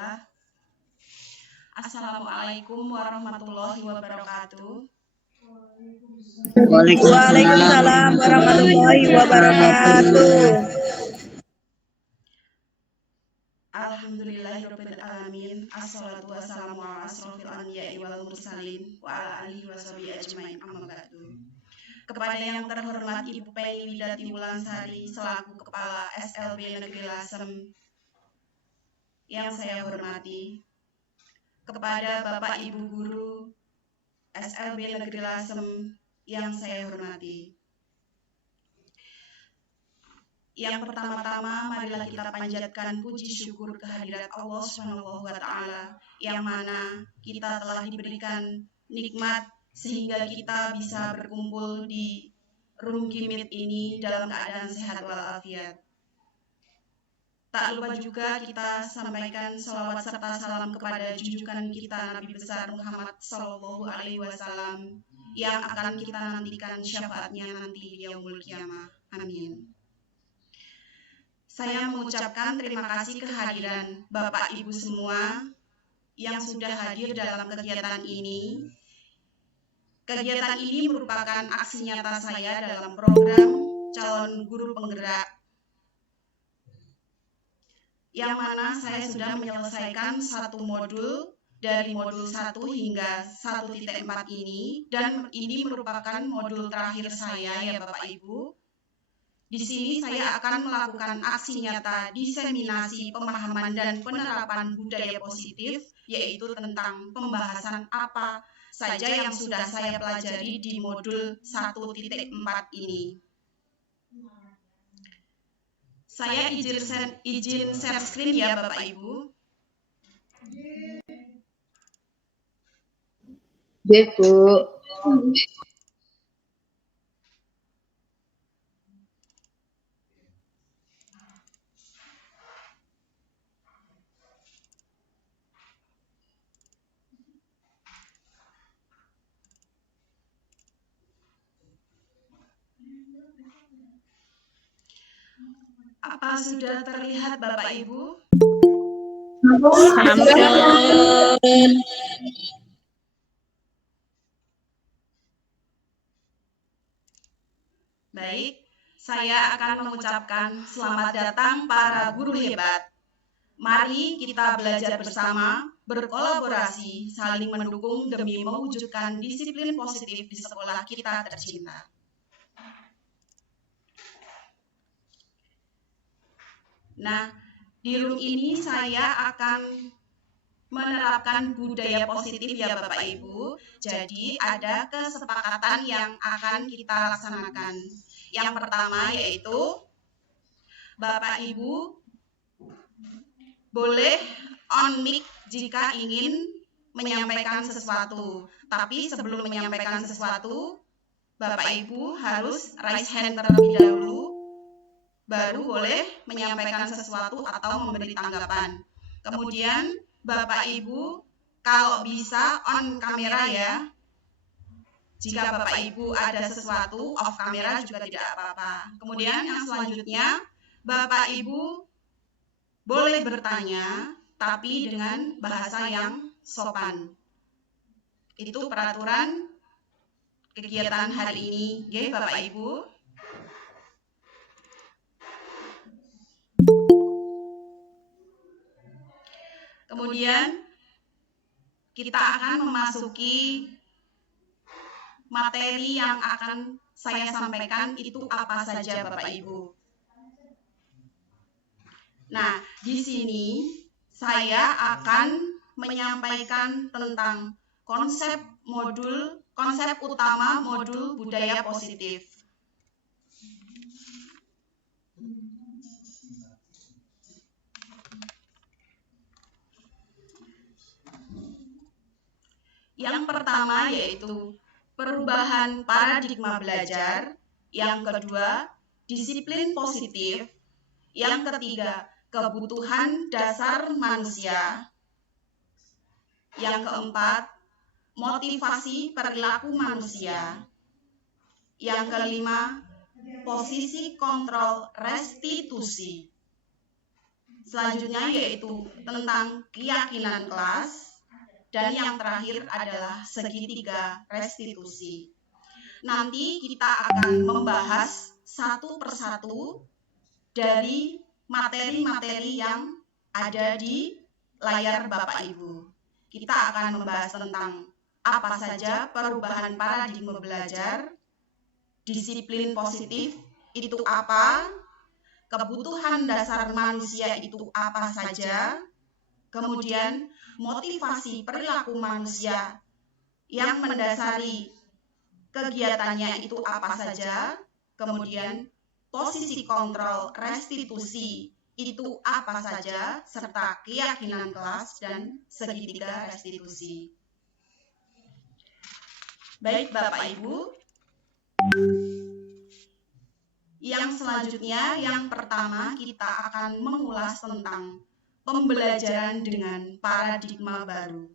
Bismillah. Assalamualaikum warahmatullahi wabarakatuh. Waalaikumsalam warahmatullahi wabarakatuh. Alhamdulillahirabbil alamin. Assalatu wassalamu ala asrofil anbiya'i wal mursalin wa ala alihi washabihi ajmain. Amma ba'du. Kepada yang terhormat Ibu Penny Widati Wulansari selaku Kepala SLB Negeri Lasem yang saya hormati, kepada Bapak Ibu Guru SLB Negeri Lasem yang saya hormati. Yang pertama-tama marilah kita panjatkan puji syukur kehadirat Allah Subhanahu wa taala yang mana kita telah diberikan nikmat sehingga kita bisa berkumpul di room Gimit ini dalam keadaan sehat walafiat. Tak lupa juga kita sampaikan salawat serta salam kepada junjungan kita Nabi besar Muhammad Sallallahu Alaihi Wasallam yang akan kita nantikan syafaatnya nanti di yaumul qiyamah. Amin. Saya mengucapkan terima kasih kehadiran Bapak Ibu semua yang sudah hadir dalam kegiatan ini. Kegiatan ini merupakan aksi nyata saya dalam program calon guru penggerak yang mana saya sudah menyelesaikan satu modul dari modul 1 hingga 1.4 ini, dan ini merupakan modul terakhir saya ya Bapak Ibu. Di sini saya akan melakukan aksi nyata diseminasi pemahaman dan penerapan budaya positif, yaitu tentang pembahasan apa saja yang sudah saya pelajari di modul 1.4 ini. Saya izin share screen ya Bapak Ibu. Bu. Apa sudah terlihat Bapak Ibu? Baik, saya akan mengucapkan selamat datang para guru hebat. Mari kita belajar bersama, berkolaborasi, saling mendukung demi mewujudkan disiplin positif di sekolah kita tercinta. Nah, di room ini saya akan menerapkan budaya positif ya Bapak Ibu. Jadi ada kesepakatan yang akan kita laksanakan. Yang pertama yaitu Bapak Ibu boleh on mic jika ingin menyampaikan sesuatu. Tapi sebelum menyampaikan sesuatu, Bapak Ibu harus raise hand terlebih dahulu, baru boleh menyampaikan sesuatu atau memberi tanggapan. Kemudian Bapak Ibu kalau bisa on kamera ya. Jika Bapak Ibu ada sesuatu off kamera juga tidak apa-apa. Kemudian yang selanjutnya Bapak Ibu boleh bertanya tapi dengan bahasa yang sopan. Itu peraturan kegiatan hari ini, ya Bapak Ibu. Kemudian kita akan memasuki materi yang akan saya sampaikan itu apa saja Bapak Ibu. Nah, di sini saya akan menyampaikan tentang konsep utama modul budaya positif. Yang pertama yaitu perubahan paradigma belajar, yang kedua disiplin positif, yang ketiga kebutuhan dasar manusia, yang keempat motivasi perilaku manusia, yang kelima posisi kontrol restitusi, selanjutnya yaitu tentang keyakinan kelas, dan yang terakhir adalah segitiga restitusi. Nanti kita akan membahas satu persatu dari materi-materi yang ada di layar Bapak Ibu. Kita akan membahas tentang apa saja perubahan paradigma belajar, disiplin positif itu apa, kebutuhan dasar manusia itu apa saja, kemudian motivasi perilaku manusia yang mendasari kegiatannya itu apa saja, kemudian posisi kontrol restitusi itu apa saja, serta keyakinan kelas dan segitiga restitusi. Baik Bapak Ibu, yang selanjutnya, yang pertama kita akan mengulas tentang pembelajaran dengan paradigma baru.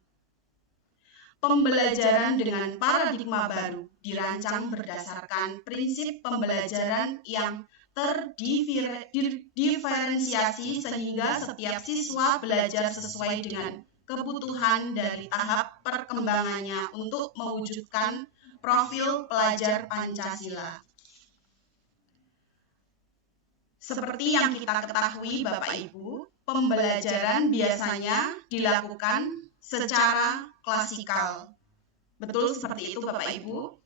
Pembelajaran dengan paradigma baru dirancang berdasarkan prinsip pembelajaran yang terdiferensiasi sehingga setiap siswa belajar sesuai dengan kebutuhan dari tahap perkembangannya untuk mewujudkan profil pelajar Pancasila. Seperti yang kita ketahui Bapak Ibu, pembelajaran biasanya dilakukan secara klasikal. Betul seperti itu Bapak Ibu?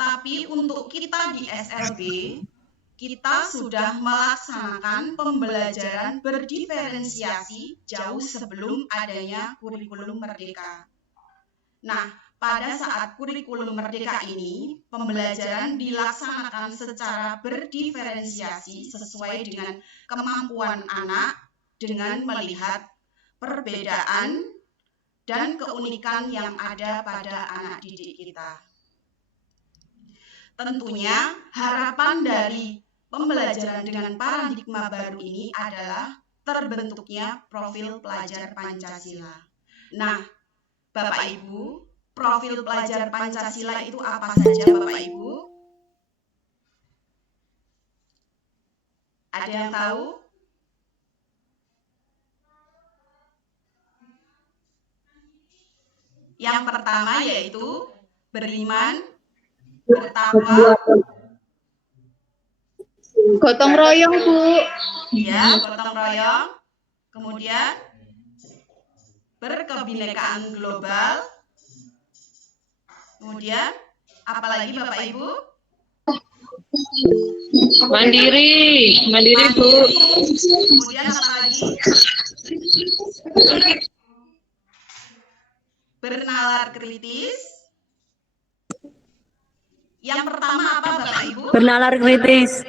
Tapi untuk kita di SLB, kita sudah melaksanakan pembelajaran berdiferensiasi jauh sebelum adanya kurikulum merdeka. Nah, pada saat kurikulum merdeka ini, pembelajaran dilaksanakan secara berdiferensiasi sesuai dengan kemampuan anak dengan melihat perbedaan dan keunikan yang ada pada anak didik kita. Tentunya harapan dari pembelajaran dengan paradigma baru ini adalah terbentuknya profil pelajar Pancasila. Nah, Bapak Ibu, profil pelajar Pancasila itu apa saja Bapak Ibu? Ada yang tahu? Yang pertama yaitu beriman, bertakwa, Gotong royong, Bu. ya, gotong royong, kemudian berkebinekaan global, kemudian apalagi Bapak Ibu? Mandiri, Bu. Kemudian apa lagi? Bernalar kritis. Yang pertama apa Bapak Ibu? Bernalar kritis.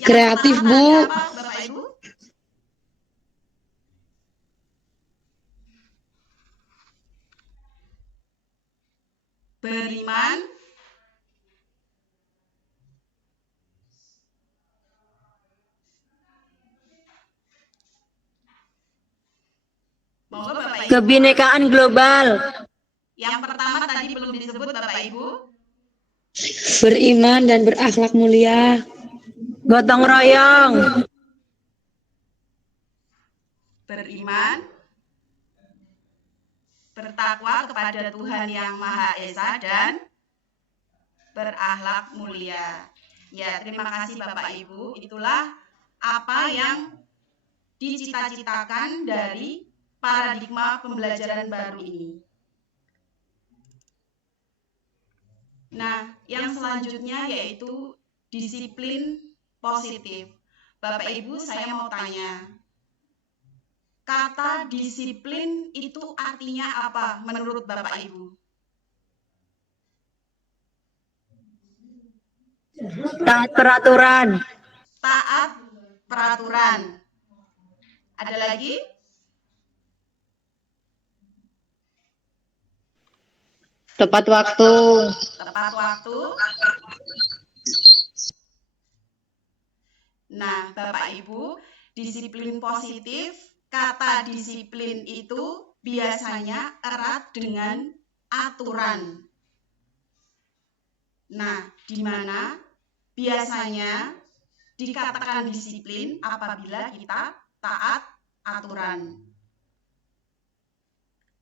Yang Kreatif, pertama Bu. tadi apa Bapak Ibu? Beriman, monggo Bapak Ibu. Kebinekaan global. Yang pertama tadi belum disebut Bapak Ibu. Beriman dan berakhlak mulia. Gotong royong. Beriman, bertakwa kepada Tuhan Yang Maha Esa, dan berakhlak mulia. Ya, terima kasih Bapak Ibu. Itulah apa yang dicita-citakan dari paradigma pembelajaran baru ini. Nah, yang selanjutnya yaitu disiplin positif. Bapak Ibu, saya mau tanya, kata disiplin itu artinya apa menurut Bapak Ibu? Taat peraturan. Taat peraturan. Ada lagi? Tepat waktu. Tepat waktu. Nah, Bapak Ibu, disiplin positif, kata disiplin itu biasanya erat dengan aturan. Nah, di mana biasanya dikatakan disiplin apabila kita taat aturan.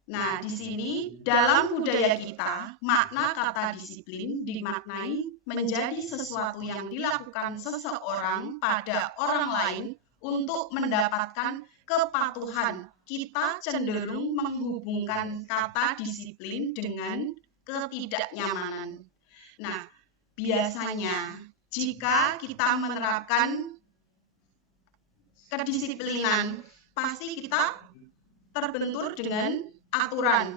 Nah, di sini dalam budaya kita, makna kata disiplin dimaknai menjadi sesuatu yang dilakukan seseorang pada orang lain untuk mendapatkan kepatuhan. Kita cenderung menghubungkan kata disiplin dengan ketidaknyamanan. Nah, biasanya jika kita menerapkan kedisiplinan, pasti kita terbentur dengan aturan.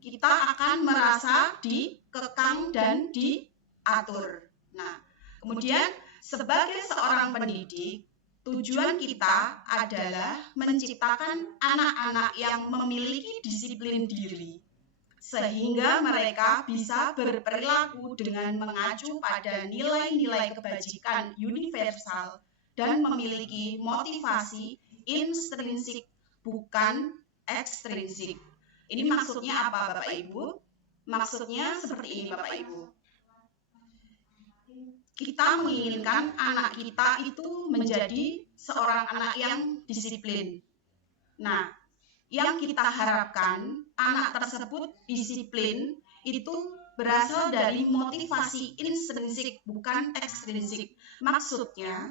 Kita akan merasa dikekang dan diatur. Nah, kemudian sebagai seorang pendidik, tujuan kita adalah menciptakan anak-anak yang memiliki disiplin diri, sehingga mereka bisa berperilaku dengan mengacu pada nilai-nilai kebajikan universal dan memiliki motivasi intrinsik, bukan ekstrinsik. Ini maksudnya apa, Bapak Ibu? Maksudnya seperti ini, Bapak Ibu. Kita menginginkan anak kita itu menjadi seorang anak yang disiplin. Nah, yang kita harapkan anak tersebut disiplin itu berasal dari motivasi intrinsik, bukan ekstrinsik. Maksudnya,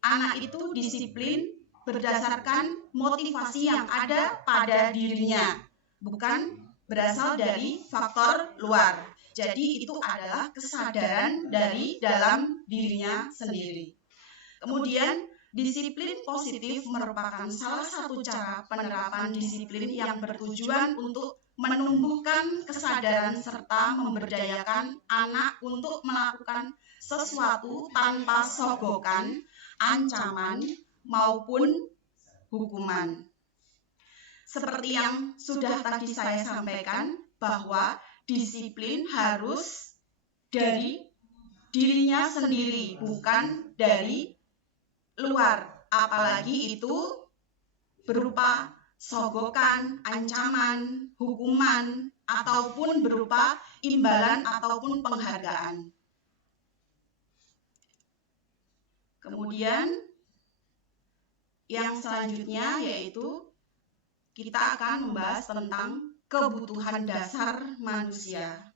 anak itu disiplin berdasarkan motivasi yang ada pada dirinya, bukan berasal dari faktor luar. Jadi itu adalah kesadaran dari dalam dirinya sendiri. Kemudian, disiplin positif merupakan salah satu cara penerapan disiplin yang bertujuan untuk menumbuhkan kesadaran serta memberdayakan anak untuk melakukan sesuatu tanpa sogokan, ancaman, maupun hukuman. Seperti yang sudah tadi saya sampaikan, bahwa disiplin harus dari dirinya sendiri, bukan dari luar, apalagi itu berupa sogokan, ancaman, hukuman, ataupun berupa imbalan ataupun penghargaan. Kemudian yang selanjutnya yaitu kita akan membahas tentang kebutuhan dasar manusia.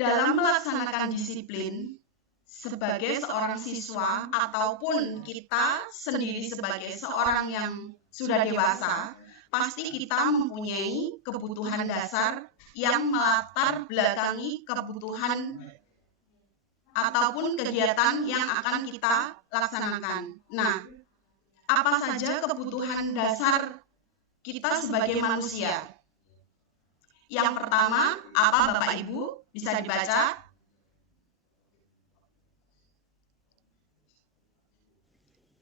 Dalam melaksanakan disiplin, sebagai seorang siswa ataupun kita sendiri sebagai seorang yang sudah dewasa, pasti kita mempunyai kebutuhan dasar yang melatar belakangi kebutuhan ataupun kegiatan yang akan kita laksanakan. Nah, apa saja kebutuhan dasar kita sebagai manusia? Yang pertama, apa Bapak Ibu? Bisa dibaca?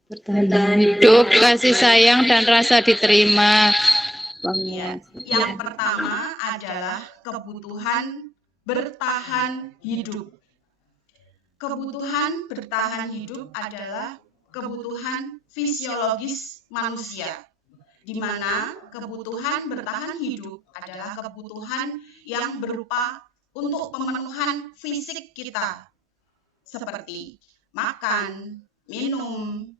Bertahan hidup, kasih sayang, dan rasa diterima. Ya, yang pertama adalah kebutuhan bertahan hidup. Kebutuhan bertahan hidup adalah kebutuhan fisiologis manusia, di mana kebutuhan bertahan hidup adalah kebutuhan yang berupa untuk pemenuhan fisik kita, seperti makan, minum.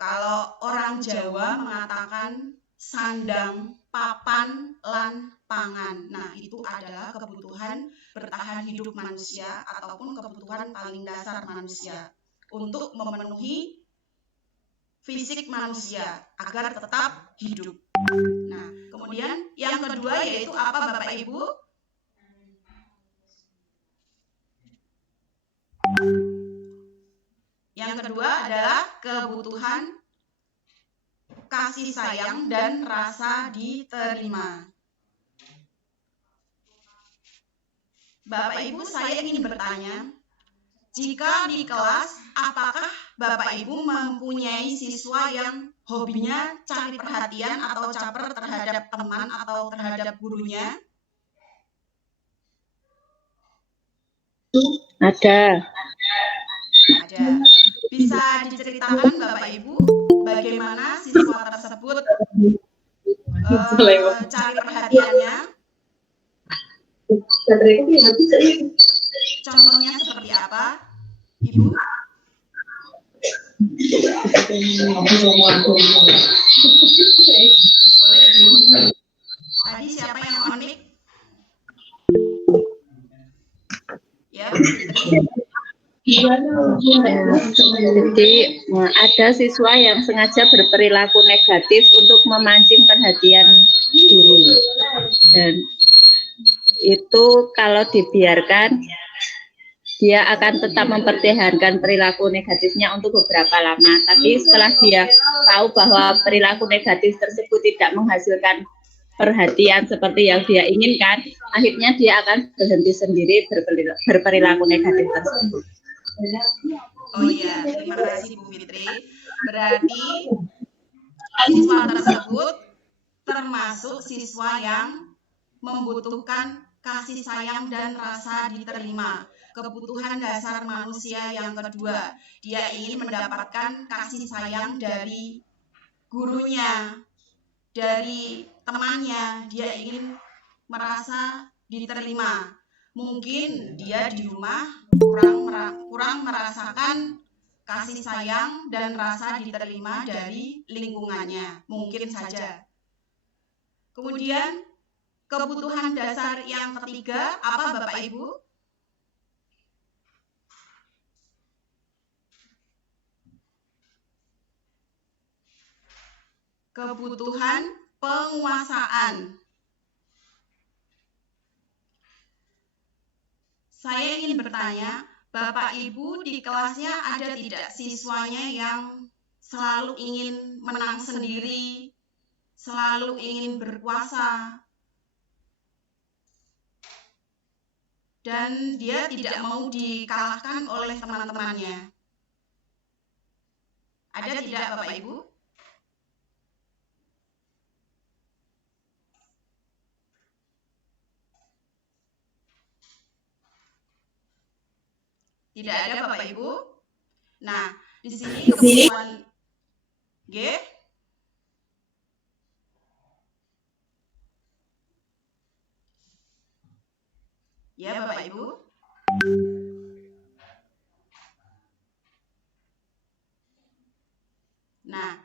Kalau orang Jawa mengatakan sandang, papan, lan pangan. Nah, itu adalah kebutuhan bertahan hidup manusia ataupun kebutuhan paling dasar manusia untuk memenuhi fisik manusia agar tetap hidup. Nah, kemudian yang kedua yaitu apa Bapak Ibu? Yang kedua adalah kebutuhan kasih sayang dan rasa diterima. Bapak Ibu, saya ingin bertanya, jika di kelas, apakah Bapak Ibu mempunyai siswa yang hobinya cari perhatian atau caper terhadap teman atau terhadap gurunya? Ada. Ada. Bisa diceritakan Bapak Ibu bagaimana siswa tersebut cari perhatiannya? Contohnya seperti apa, Ibu? Boleh, Ibu? Tadi siapa yang on mic? Ya, Bu Fitri. Jadi ada siswa yang sengaja berperilaku negatif untuk memancing perhatian guru, dan itu kalau dibiarkan dia akan tetap mempertahankan perilaku negatifnya untuk beberapa lama. Tapi setelah dia tahu bahwa perilaku negatif tersebut tidak menghasilkan perhatian seperti yang dia inginkan, akhirnya dia akan berhenti sendiri berperilaku negatif tersebut. Oh iya, terima kasih Bu Fitri. Berarti siswa tersebut termasuk siswa yang membutuhkan kasih sayang dan rasa diterima. Kebutuhan dasar manusia yang kedua, dia ingin mendapatkan kasih sayang dari gurunya, dari temannya, dia ingin merasa diterima. Mungkin dia di rumah kurang merasakan kasih sayang dan rasa diterima dari lingkungannya, mungkin saja. Kemudian kebutuhan dasar yang ketiga apa Bapak Ibu? Kebutuhan penguasaan. Saya ingin bertanya, Bapak Ibu di kelasnya ada tidak siswanya yang selalu ingin menang sendiri, selalu ingin berkuasa, dan dia tidak mau dikalahkan oleh teman-temannya? Ada tidak Bapak Ibu? Tidak ada Bapak Ibu? Nah, di sini kebutuhan G. Ya Bapak Ibu. Nah,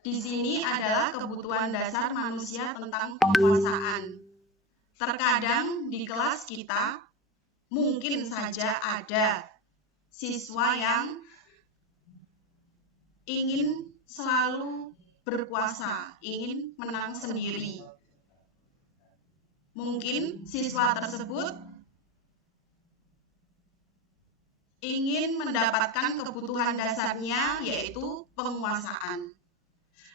di sini adalah kebutuhan dasar manusia tentang penguasaan. Terkadang di kelas kita mungkin saja ada siswa yang ingin selalu berkuasa, ingin menang sendiri. Mungkin siswa tersebut ingin mendapatkan kebutuhan dasarnya yaitu penguasaan.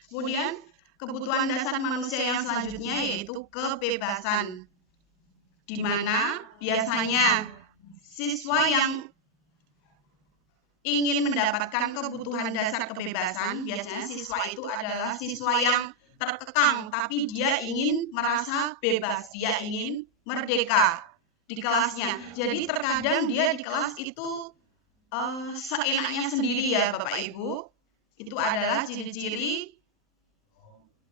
Kemudian kebutuhan dasar manusia yang selanjutnya yaitu kebebasan, di mana biasanya siswa yang ingin mendapatkan kebutuhan dasar kebebasan, biasanya siswa itu adalah siswa yang terkekang, tapi dia ingin merasa bebas, dia ingin merdeka di kelasnya. Jadi terkadang dia di kelas itu seenaknya sendiri ya Bapak Ibu. Itu adalah ciri-ciri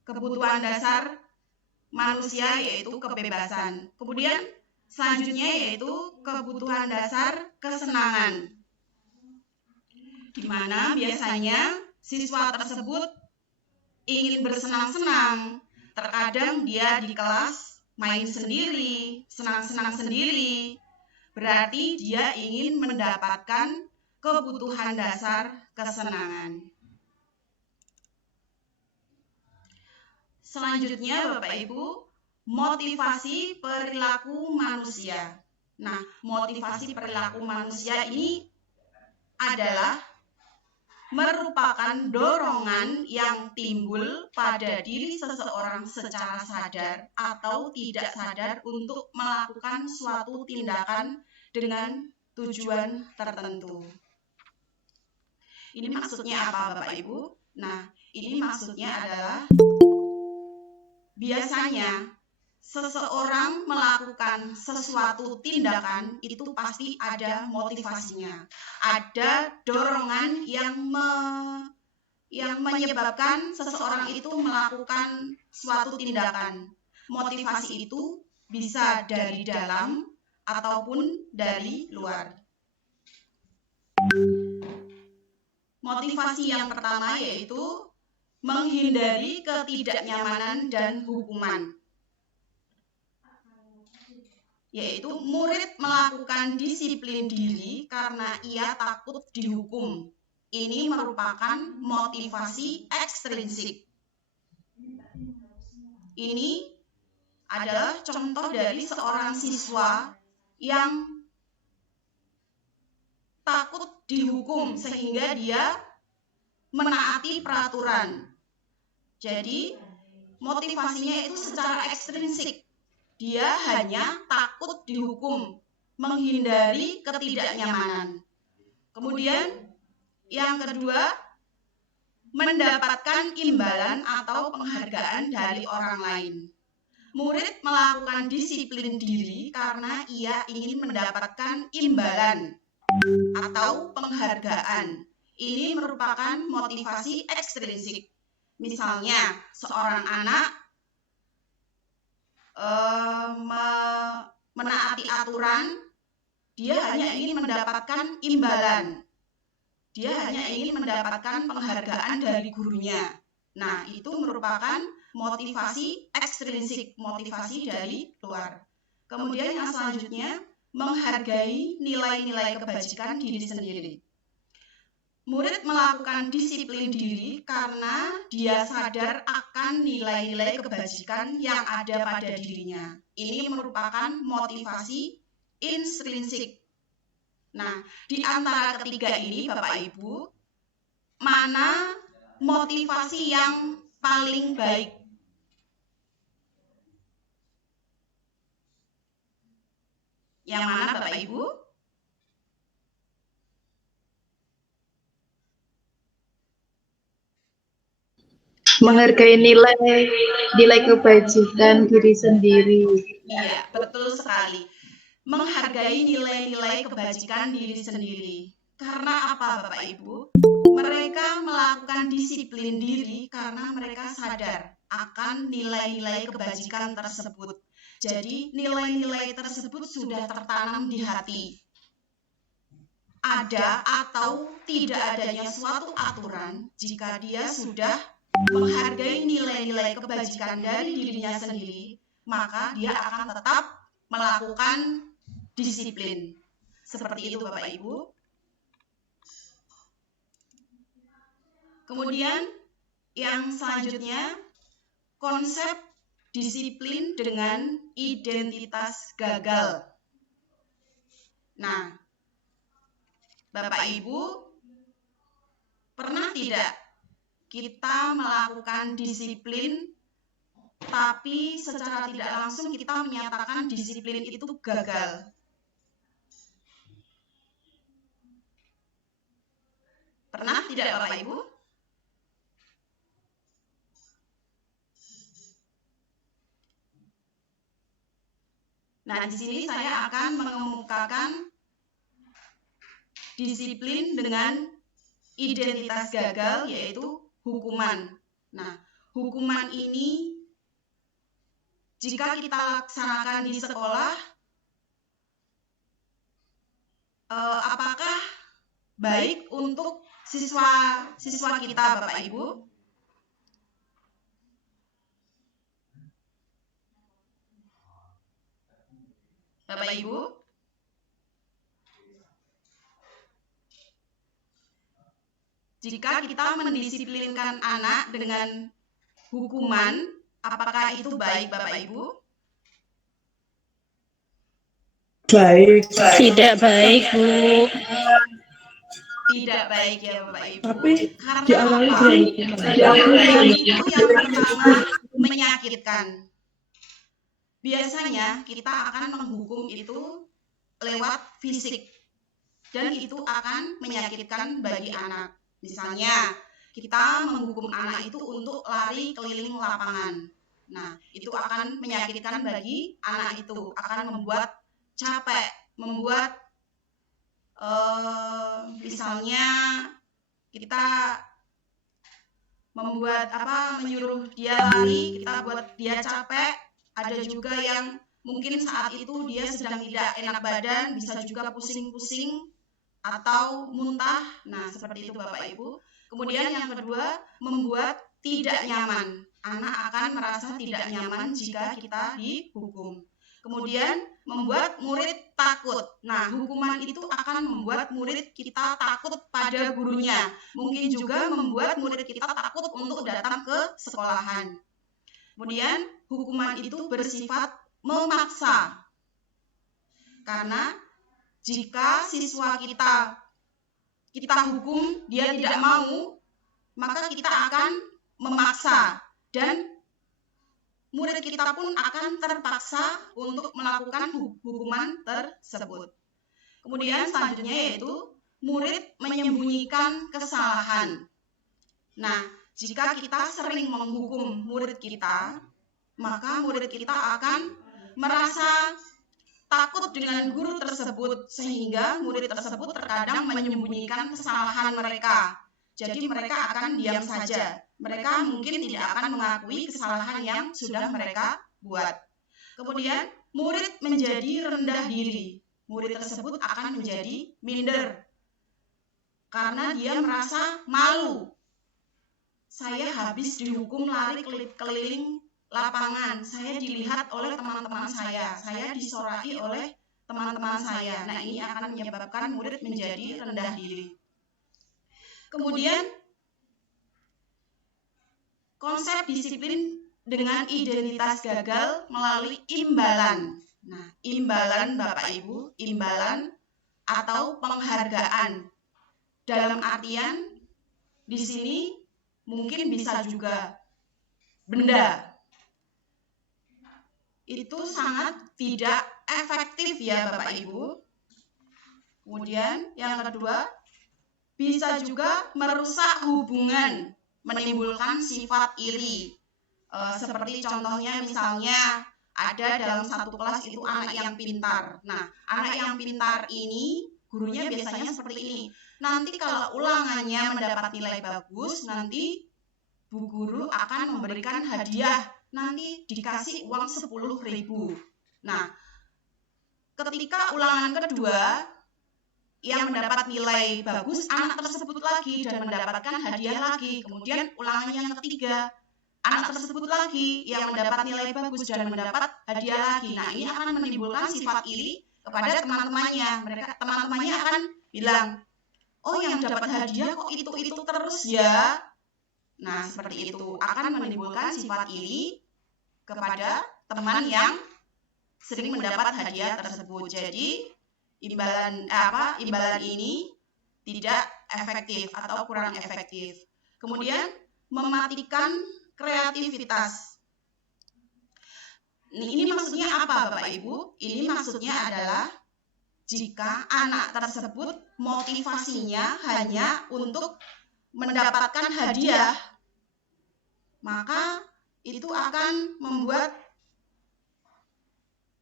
kebutuhan dasar manusia yaitu kebebasan. Kemudian selanjutnya yaitu kebutuhan dasar kesenangan, di mana biasanya siswa tersebut ingin bersenang-senang. Terkadang dia di kelas main sendiri, senang-senang sendiri. Berarti dia ingin mendapatkan kebutuhan dasar kesenangan. Selanjutnya Bapak Ibu, motivasi perilaku manusia. Nah, motivasi perilaku manusia ini adalah merupakan dorongan yang timbul pada diri seseorang secara sadar atau tidak sadar untuk melakukan suatu tindakan dengan tujuan tertentu. Ini maksudnya apa Bapak Ibu? Nah, ini maksudnya adalah biasanya seseorang melakukan sesuatu tindakan itu pasti ada motivasinya, ada dorongan yang menyebabkan seseorang itu melakukan suatu tindakan. Motivasi itu bisa dari dalam ataupun dari luar. Motivasi yang pertama yaitu menghindari ketidaknyamanan dan hukuman. Yaitu murid melakukan disiplin diri karena ia takut dihukum. Ini merupakan motivasi ekstrinsik. Ini adalah contoh dari seorang siswa yang takut dihukum sehingga dia menaati peraturan. Jadi, motivasinya itu secara ekstrinsik. Dia hanya takut dihukum, menghindari ketidaknyamanan. Kemudian, yang kedua, mendapatkan imbalan atau penghargaan dari orang lain. Murid melakukan disiplin diri karena ia ingin mendapatkan imbalan atau penghargaan. Ini merupakan motivasi ekstrinsik. Misalnya, seorang anak menaati aturan, dia hanya ingin mendapatkan imbalan. Dia hanya ingin mendapatkan penghargaan dari gurunya. Nah, itu merupakan motivasi ekstrinsik, motivasi dari luar. Kemudian yang selanjutnya, menghargai nilai-nilai kebajikan diri sendiri. Murid melakukan disiplin diri karena dia sadar akan nilai-nilai kebajikan yang ada pada dirinya. Ini merupakan motivasi intrinsik. Nah, di antara ketiga ini, Bapak Ibu, mana motivasi yang paling baik? Yang mana, Bapak Ibu? Menghargai nilai kebajikan diri sendiri. Iya, betul sekali. Menghargai nilai-nilai kebajikan diri sendiri. Karena apa, Bapak Ibu? Mereka melakukan disiplin diri karena mereka sadar akan nilai-nilai kebajikan tersebut. Jadi, nilai-nilai tersebut sudah tertanam di hati. Ada atau tidak adanya suatu aturan, jika dia sudah menghargai nilai-nilai kebajikan dari dirinya sendiri, maka dia akan tetap melakukan disiplin. Seperti itu, Bapak Ibu. Kemudian yang selanjutnya, konsep disiplin dengan identitas gagal. Nah, Bapak Ibu, pernah tidak kita melakukan disiplin tapi secara tidak langsung kita menyatakan disiplin itu gagal? Pernah tidak, Bapak Ibu? Nah, di sini saya akan mengemukakan disiplin dengan identitas gagal, yaitu hukuman. Nah, hukuman ini jika kita laksanakan di sekolah, apakah baik untuk siswa kita, Bapak Ibu? Bapak Ibu? Jika kita mendisiplinkan anak dengan hukuman, apakah itu baik, Bapak Ibu? Baik. Tidak baik, Bu. Tidak baik ya, Bapak Ibu. Tapi Karena diawali apa? dengan Hukuman itu yang pertama menyakitkan. Biasanya kita akan menghukum itu lewat fisik, dan itu akan menyakitkan bagi anak. Misalnya, kita menghukum anak itu untuk lari keliling lapangan. Nah, itu akan menyakitkan bagi anak itu, akan membuat capek, membuat misalnya kita menyuruh dia lari, kita buat dia capek. Ada juga yang mungkin saat itu dia sedang tidak enak badan, bisa juga pusing-pusing atau muntah. Nah, seperti itu Bapak Ibu. Kemudian yang kedua, membuat tidak nyaman. Anak akan merasa tidak nyaman jika kita dihukum. Kemudian membuat murid takut. Nah, hukuman itu akan membuat murid kita takut pada gurunya. Mungkin juga membuat murid kita takut untuk datang ke sekolahan. Kemudian hukuman itu bersifat memaksa. Karena jika siswa kita hukum, dia tidak mau, maka kita akan memaksa dan murid kita pun akan terpaksa untuk melakukan hukuman tersebut. Kemudian selanjutnya yaitu murid menyembunyikan kesalahan. Nah, jika kita sering menghukum murid kita, maka murid kita akan merasa takut dengan guru tersebut, sehingga murid tersebut terkadang menyembunyikan kesalahan mereka. Jadi mereka akan diam saja. Mereka mungkin tidak akan mengakui kesalahan yang sudah mereka buat. Kemudian murid menjadi rendah diri. Murid tersebut akan menjadi minder. Karena dia merasa malu. Saya habis dihukum lari keliling lapangan. Saya dilihat oleh teman-teman saya disorahi oleh teman-teman saya. Nah, ini akan menyebabkan murid menjadi rendah diri. Kemudian konsep disiplin dengan identitas gagal melalui imbalan. Nah, imbalan Bapak Ibu, imbalan atau penghargaan. Dalam artian di sini mungkin bisa juga benda. Itu sangat tidak efektif ya Bapak Ibu. Kemudian yang kedua, bisa juga merusak hubungan, menimbulkan sifat iri. Seperti contohnya misalnya ada dalam satu kelas itu anak yang pintar. Nah, anak yang pintar ini gurunya biasanya seperti ini. Nanti kalau ulangannya mendapat nilai bagus, nanti Bu Guru akan memberikan hadiah. Nanti dikasih uang 10.000. Nah, ketika ulangan kedua yang mendapat nilai bagus, anak tersebut lagi dan mendapatkan hadiah lagi. Kemudian ulangan yang ketiga, anak tersebut lagi yang mendapat nilai bagus dan mendapat hadiah lagi. Nah, ini akan menimbulkan sifat iri kepada teman-temannya. Teman-temannya akan bilang, oh yang dapat hadiah kok itu terus ya. Nah, seperti itu akan menimbulkan sifat iri kepada teman yang sering mendapat hadiah tersebut. Jadi imbalan ini tidak efektif atau kurang efektif. Kemudian mematikan kreativitas. Ini maksudnya apa Bapak Ibu? Ini maksudnya adalah jika anak tersebut motivasinya hanya untuk mendapatkan hadiah, maka itu akan membuat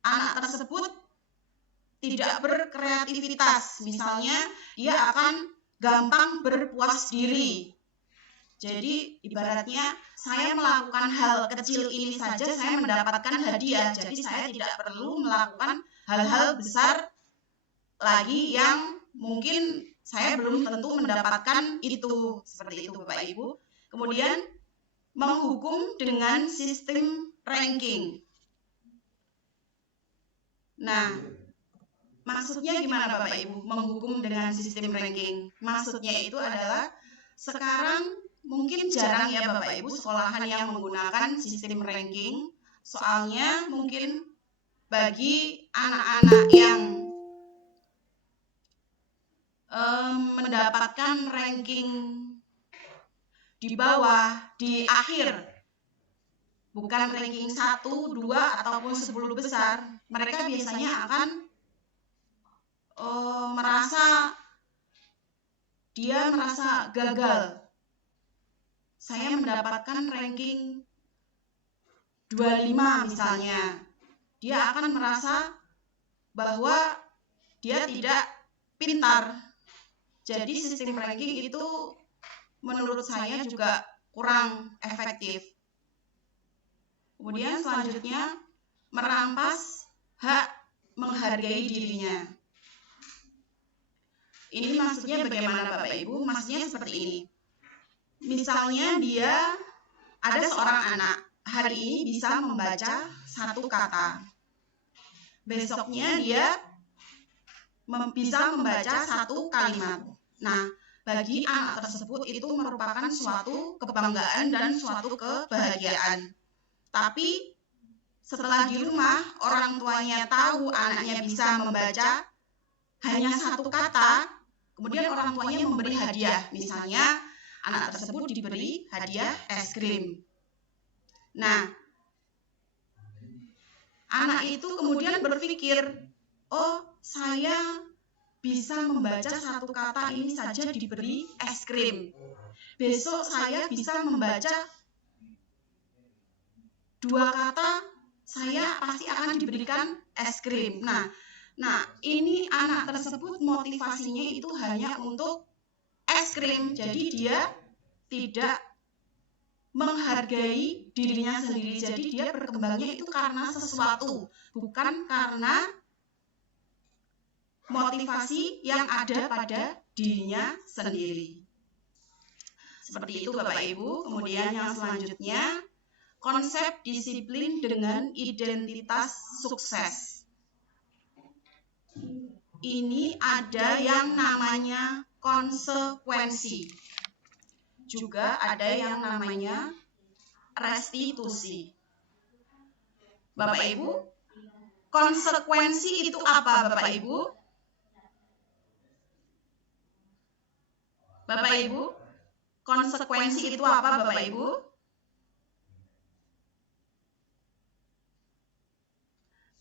anak tersebut tidak berkreativitas. Misalnya dia akan gampang berpuas diri. Jadi ibaratnya saya melakukan hal kecil ini saja saya mendapatkan hadiah. Jadi saya tidak perlu melakukan hal-hal besar lagi yang mungkin saya belum tentu mendapatkan itu. Seperti itu Bapak Ibu. Kemudian menghukum dengan sistem ranking. Nah, maksudnya gimana Bapak Ibu menghukum dengan sistem ranking? Maksudnya itu adalah sekarang mungkin jarang ya Bapak Ibu sekolahan yang menggunakan sistem ranking. Soalnya mungkin bagi anak-anak yang mendapatkan ranking di bawah, di akhir, bukan ranking 1, 2, ataupun 10 besar, mereka biasanya akan merasa gagal. Saya mendapatkan ranking 25 misalnya. Dia akan merasa bahwa dia tidak pintar. Jadi sistem ranking itu menurut saya juga kurang efektif. Kemudian selanjutnya merampas hak menghargai dirinya. Ini maksudnya bagaimana Bapak Ibu? Maksudnya seperti ini. Misalnya dia ada seorang anak hari ini bisa membaca satu kata. Besoknya dia bisa membaca satu kalimat. Nah, bagi anak tersebut itu merupakan suatu kebanggaan dan suatu kebahagiaan. Tapi setelah di rumah orang tuanya tahu anaknya bisa membaca hanya satu kata, kemudian orang tuanya memberi hadiah. Misalnya anak tersebut diberi hadiah es krim. Nah, anak itu kemudian berpikir, oh saya bisa membaca satu kata ini saja diberi es krim. Besok saya bisa membaca dua kata, saya pasti akan diberikan es krim. Nah, ini anak tersebut motivasinya itu hanya untuk es krim. Jadi dia tidak menghargai dirinya sendiri. Jadi dia berkembangnya itu karena sesuatu, bukan karena motivasi yang ada pada dirinya sendiri. Seperti itu Bapak Ibu. Kemudian yang selanjutnya, konsep disiplin dengan identitas sukses. Ini ada yang namanya konsekuensi. Juga ada yang namanya restitusi. Bapak Ibu, konsekuensi itu apa Bapak Ibu? Bapak Ibu, konsekuensi itu apa Bapak Ibu?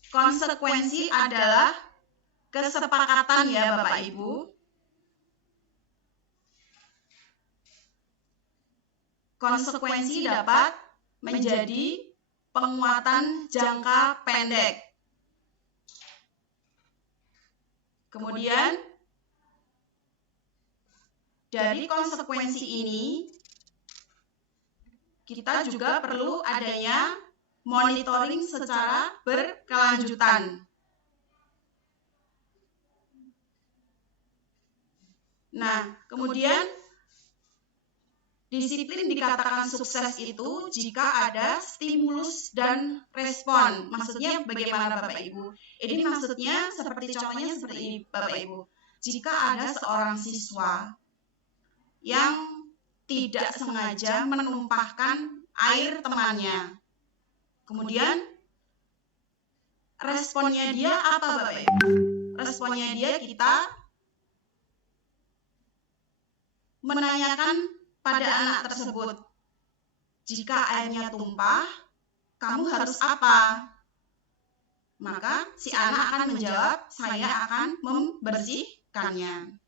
Konsekuensi adalah kesepakatan ya Bapak Ibu. Konsekuensi dapat menjadi penguatan jangka pendek. Kemudian dari konsekuensi ini kita juga perlu adanya monitoring secara berkelanjutan. Nah, kemudian disiplin dikatakan sukses itu jika ada stimulus dan respon. Maksudnya bagaimana Bapak Ibu? Ini maksudnya seperti contohnya seperti ini Bapak Ibu. Jika ada seorang siswa yang tidak sengaja menumpahkan air temannya, kemudian responnya dia apa Bapak Ibu? Responnya dia kita menanyakan pada anak tersebut, jika airnya tumpah, kamu harus apa? Maka si anak akan menjawab, saya akan membersihkannya.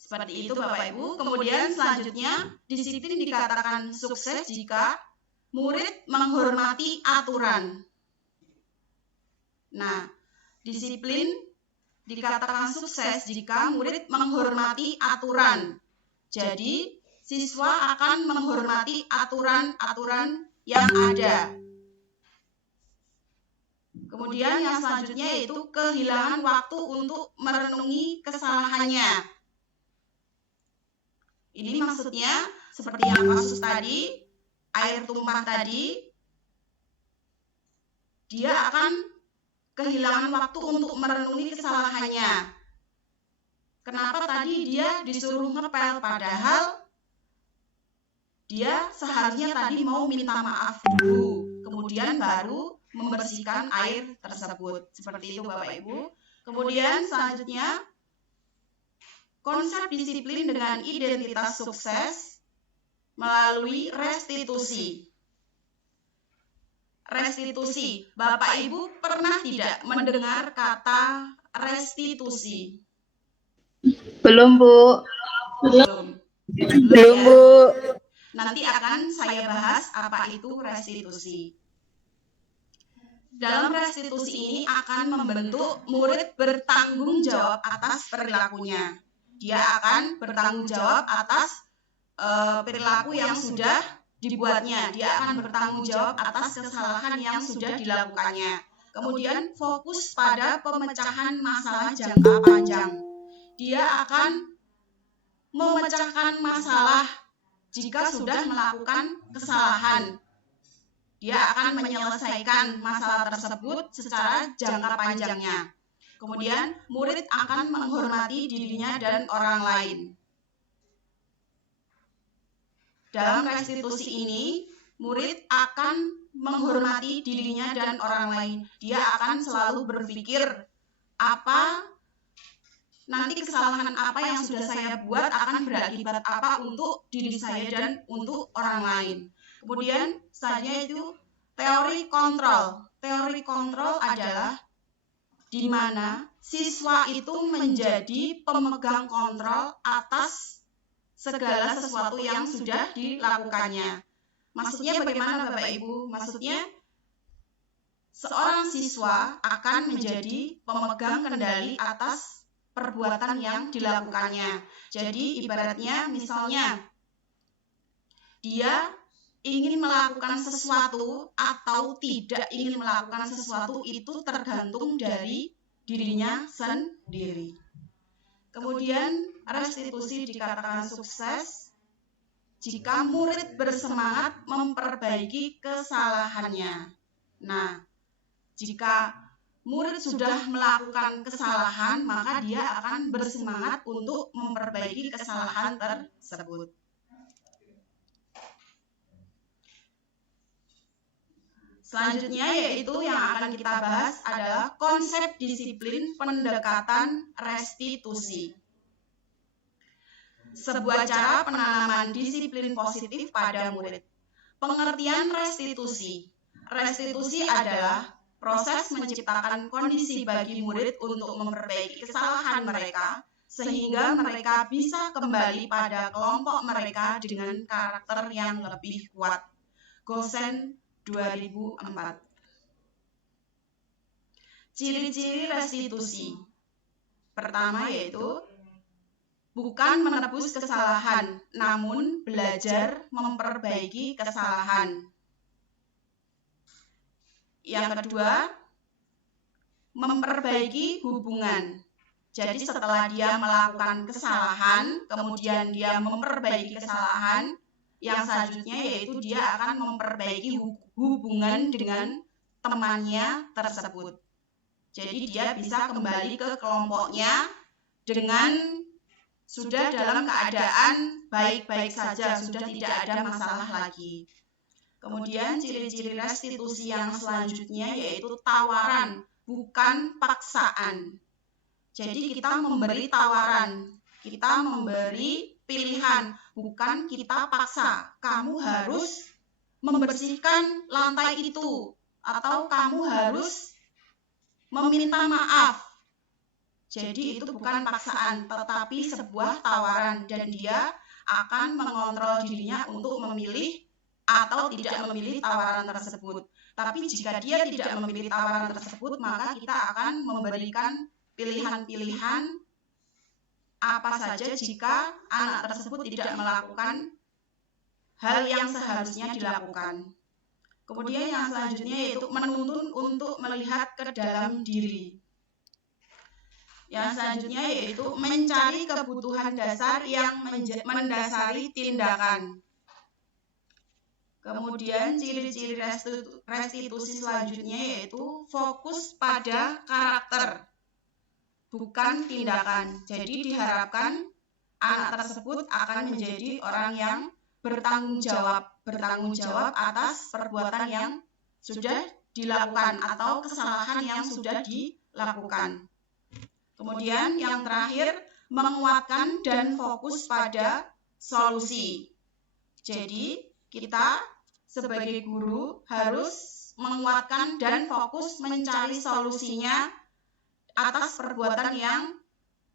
Seperti itu Bapak Ibu. Kemudian selanjutnya, disiplin dikatakan sukses jika murid menghormati aturan. Nah, disiplin dikatakan sukses jika murid menghormati aturan. Jadi, siswa akan menghormati aturan-aturan yang ada. Kemudian yang selanjutnya yaitu kehilangan waktu untuk merenungi kesalahannya. Ini maksudnya seperti yang kasus tadi, air tumpah tadi, dia akan kehilangan waktu untuk merenungi kesalahannya. Kenapa tadi dia disuruh ngepel, padahal dia seharusnya tadi mau minta maaf dulu, kemudian baru membersihkan air tersebut. Seperti itu Bapak Ibu. Kemudian selanjutnya, konsep disiplin dengan identitas sukses melalui restitusi. Restitusi. Bapak Ibu pernah tidak mendengar kata restitusi? Belum, Bu. Belum, Bu. Nanti akan saya bahas apa itu restitusi. Dalam restitusi ini akan membentuk murid bertanggung jawab atas perilakunya. Dia akan bertanggung jawab atas perilaku yang sudah dibuatnya. Dia akan bertanggung jawab atas kesalahan yang sudah dilakukannya. Kemudian fokus pada pemecahan masalah jangka panjang. Dia akan memecahkan masalah jika sudah melakukan kesalahan. Dia akan menyelesaikan masalah tersebut secara jangka panjangnya. Kemudian, murid akan menghormati dirinya dan orang lain. Dalam restitusi ini, murid akan menghormati dirinya dan orang lain. Dia akan selalu berpikir, nanti kesalahan apa yang sudah saya buat akan berakibat apa untuk diri saya dan untuk orang lain. Kemudian selanjutnya itu teori kontrol. Teori kontrol adalah di mana siswa itu menjadi pemegang kontrol atas segala sesuatu yang sudah dilakukannya. Maksudnya bagaimana Bapak Ibu? Maksudnya seorang siswa akan menjadi pemegang kendali atas perbuatan yang dilakukannya. Jadi ibaratnya misalnya dia ingin melakukan sesuatu atau tidak ingin melakukan sesuatu itu tergantung dari dirinya sendiri. Kemudian restitusi dikatakan sukses jika murid bersemangat memperbaiki kesalahannya. Nah, jika murid sudah melakukan kesalahan, maka dia akan bersemangat untuk memperbaiki kesalahan tersebut. Selanjutnya yaitu yang akan kita bahas adalah konsep disiplin pendekatan restitusi. Sebuah cara penanaman disiplin positif pada murid. Pengertian restitusi. Restitusi adalah proses menciptakan kondisi bagi murid untuk memperbaiki kesalahan mereka sehingga mereka bisa kembali pada kelompok mereka dengan karakter yang lebih kuat. Gosen 2004. Ciri-ciri restitusi. Pertama yaitu bukan menebus kesalahan, namun belajar memperbaiki kesalahan. Yang kedua, memperbaiki hubungan. Jadi setelah dia melakukan kesalahan, kemudian dia memperbaiki kesalahan, yang selanjutnya yaitu dia akan memperbaiki hubungan dengan temannya tersebut. Jadi dia bisa kembali ke kelompoknya dengan sudah dalam keadaan baik-baik saja, sudah tidak ada masalah lagi. Kemudian ciri-ciri restitusi yang selanjutnya yaitu tawaran, bukan paksaan. Jadi kita memberi tawaran, kita memberi pilihan, bukan kita paksa. Kamu harus membersihkan lantai itu, atau kamu harus meminta maaf. Jadi itu bukan paksaan, tetapi sebuah tawaran dan dia akan mengontrol dirinya untuk memilih atau tidak memilih tawaran tersebut. Tapi jika dia tidak memilih tawaran tersebut, maka kita akan memberikan pilihan-pilihan apa saja jika anak tersebut tidak melakukan hal yang seharusnya dilakukan. Kemudian yang selanjutnya yaitu menuntun untuk melihat ke dalam diri. Yang selanjutnya yaitu mencari kebutuhan dasar yang mendasari tindakan. Kemudian ciri-ciri restitusi selanjutnya yaitu fokus pada karakter, bukan tindakan. Jadi diharapkan anak tersebut akan menjadi orang yang bertanggung jawab atas perbuatan yang sudah dilakukan atau kesalahan yang sudah dilakukan. Kemudian yang terakhir, menguatkan dan fokus pada solusi. Jadi kita sebagai guru harus menguatkan dan fokus mencari solusinya atas perbuatan yang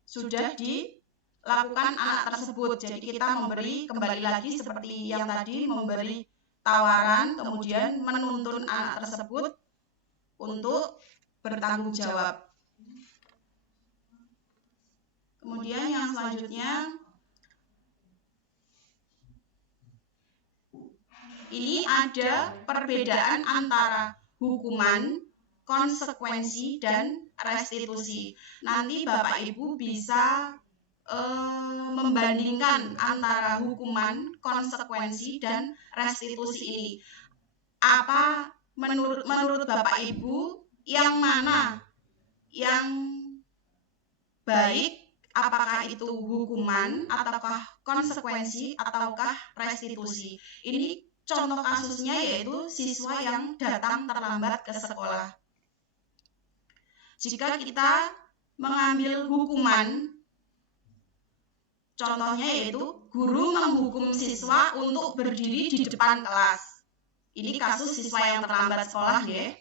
sudah dilakukan anak tersebut. Jadi kita memberi, kembali lagi seperti yang tadi, memberi tawaran, kemudian menuntun anak tersebut untuk bertanggung jawab. Kemudian yang selanjutnya, ini ada perbedaan antara hukuman konsekuensi dan restitusi. Nanti Bapak Ibu bisa membandingkan antara hukuman, konsekuensi, dan restitusi ini. Apa menurut Bapak Ibu yang mana yang baik? Apakah itu hukuman, ataukah konsekuensi, ataukah restitusi? Ini contoh kasusnya yaitu siswa yang datang terlambat ke sekolah. Jika kita mengambil hukuman, contohnya yaitu guru menghukum siswa untuk berdiri di depan kelas. Ini kasus siswa yang terlambat sekolah ya.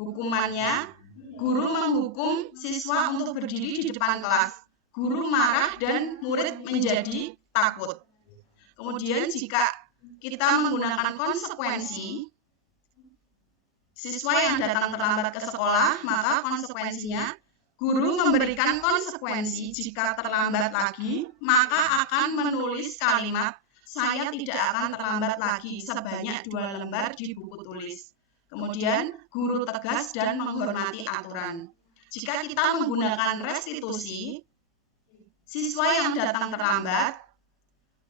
Hukumannya, guru menghukum siswa untuk berdiri di depan kelas. Guru marah dan murid menjadi takut. Kemudian jika kita menggunakan konsekuensi, siswa yang datang terlambat ke sekolah, maka konsekuensinya guru memberikan konsekuensi jika terlambat lagi, maka akan menulis kalimat saya tidak akan terlambat lagi sebanyak 2 lembar di buku tulis. Kemudian guru tegas dan menghormati aturan. Jika kita menggunakan restitusi, siswa yang datang terlambat,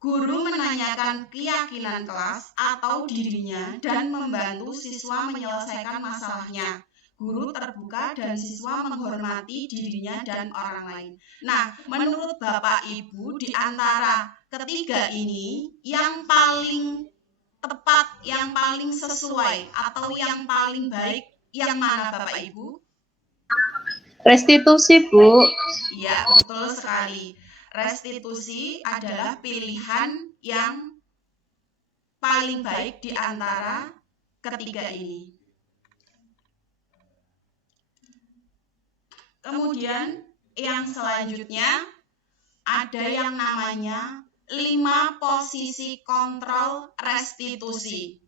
guru menanyakan keyakinan kelas atau dirinya dan membantu siswa menyelesaikan masalahnya. Guru terbuka dan siswa menghormati dirinya dan orang lain. Nah, menurut Bapak Ibu, di antara ketiga ini, yang paling tepat, yang paling sesuai, atau yang paling baik, yang mana Bapak Ibu? Restitusi, Bu. Iya, betul sekali. Restitusi adalah pilihan yang paling baik di antara ketiga ini. Kemudian yang selanjutnya ada yang namanya 5 posisi kontrol restitusi.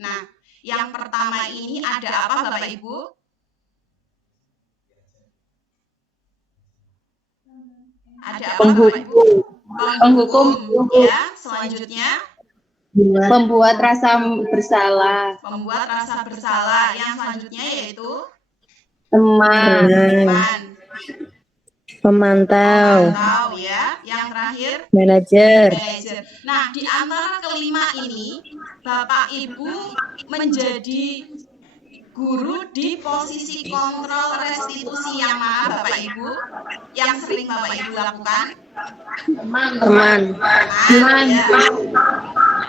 Nah, yang pertama ini ada apa Bapak Ibu? Ada apa Bapak Ibu? Penghukum. Ya, selanjutnya Membuat rasa bersalah. membuat rasa bersalah. Yang selanjutnya yaitu Teman. teman. Pemantau. Pemantau ya. Yang terakhir Manajer. manajer. Nah, di antara kelima ini Bapak Ibu menjadi guru di posisi kontrol restitusi yang mana Bapak Ibu? Yang sering Bapak Ibu lakukan? Teman. Ya.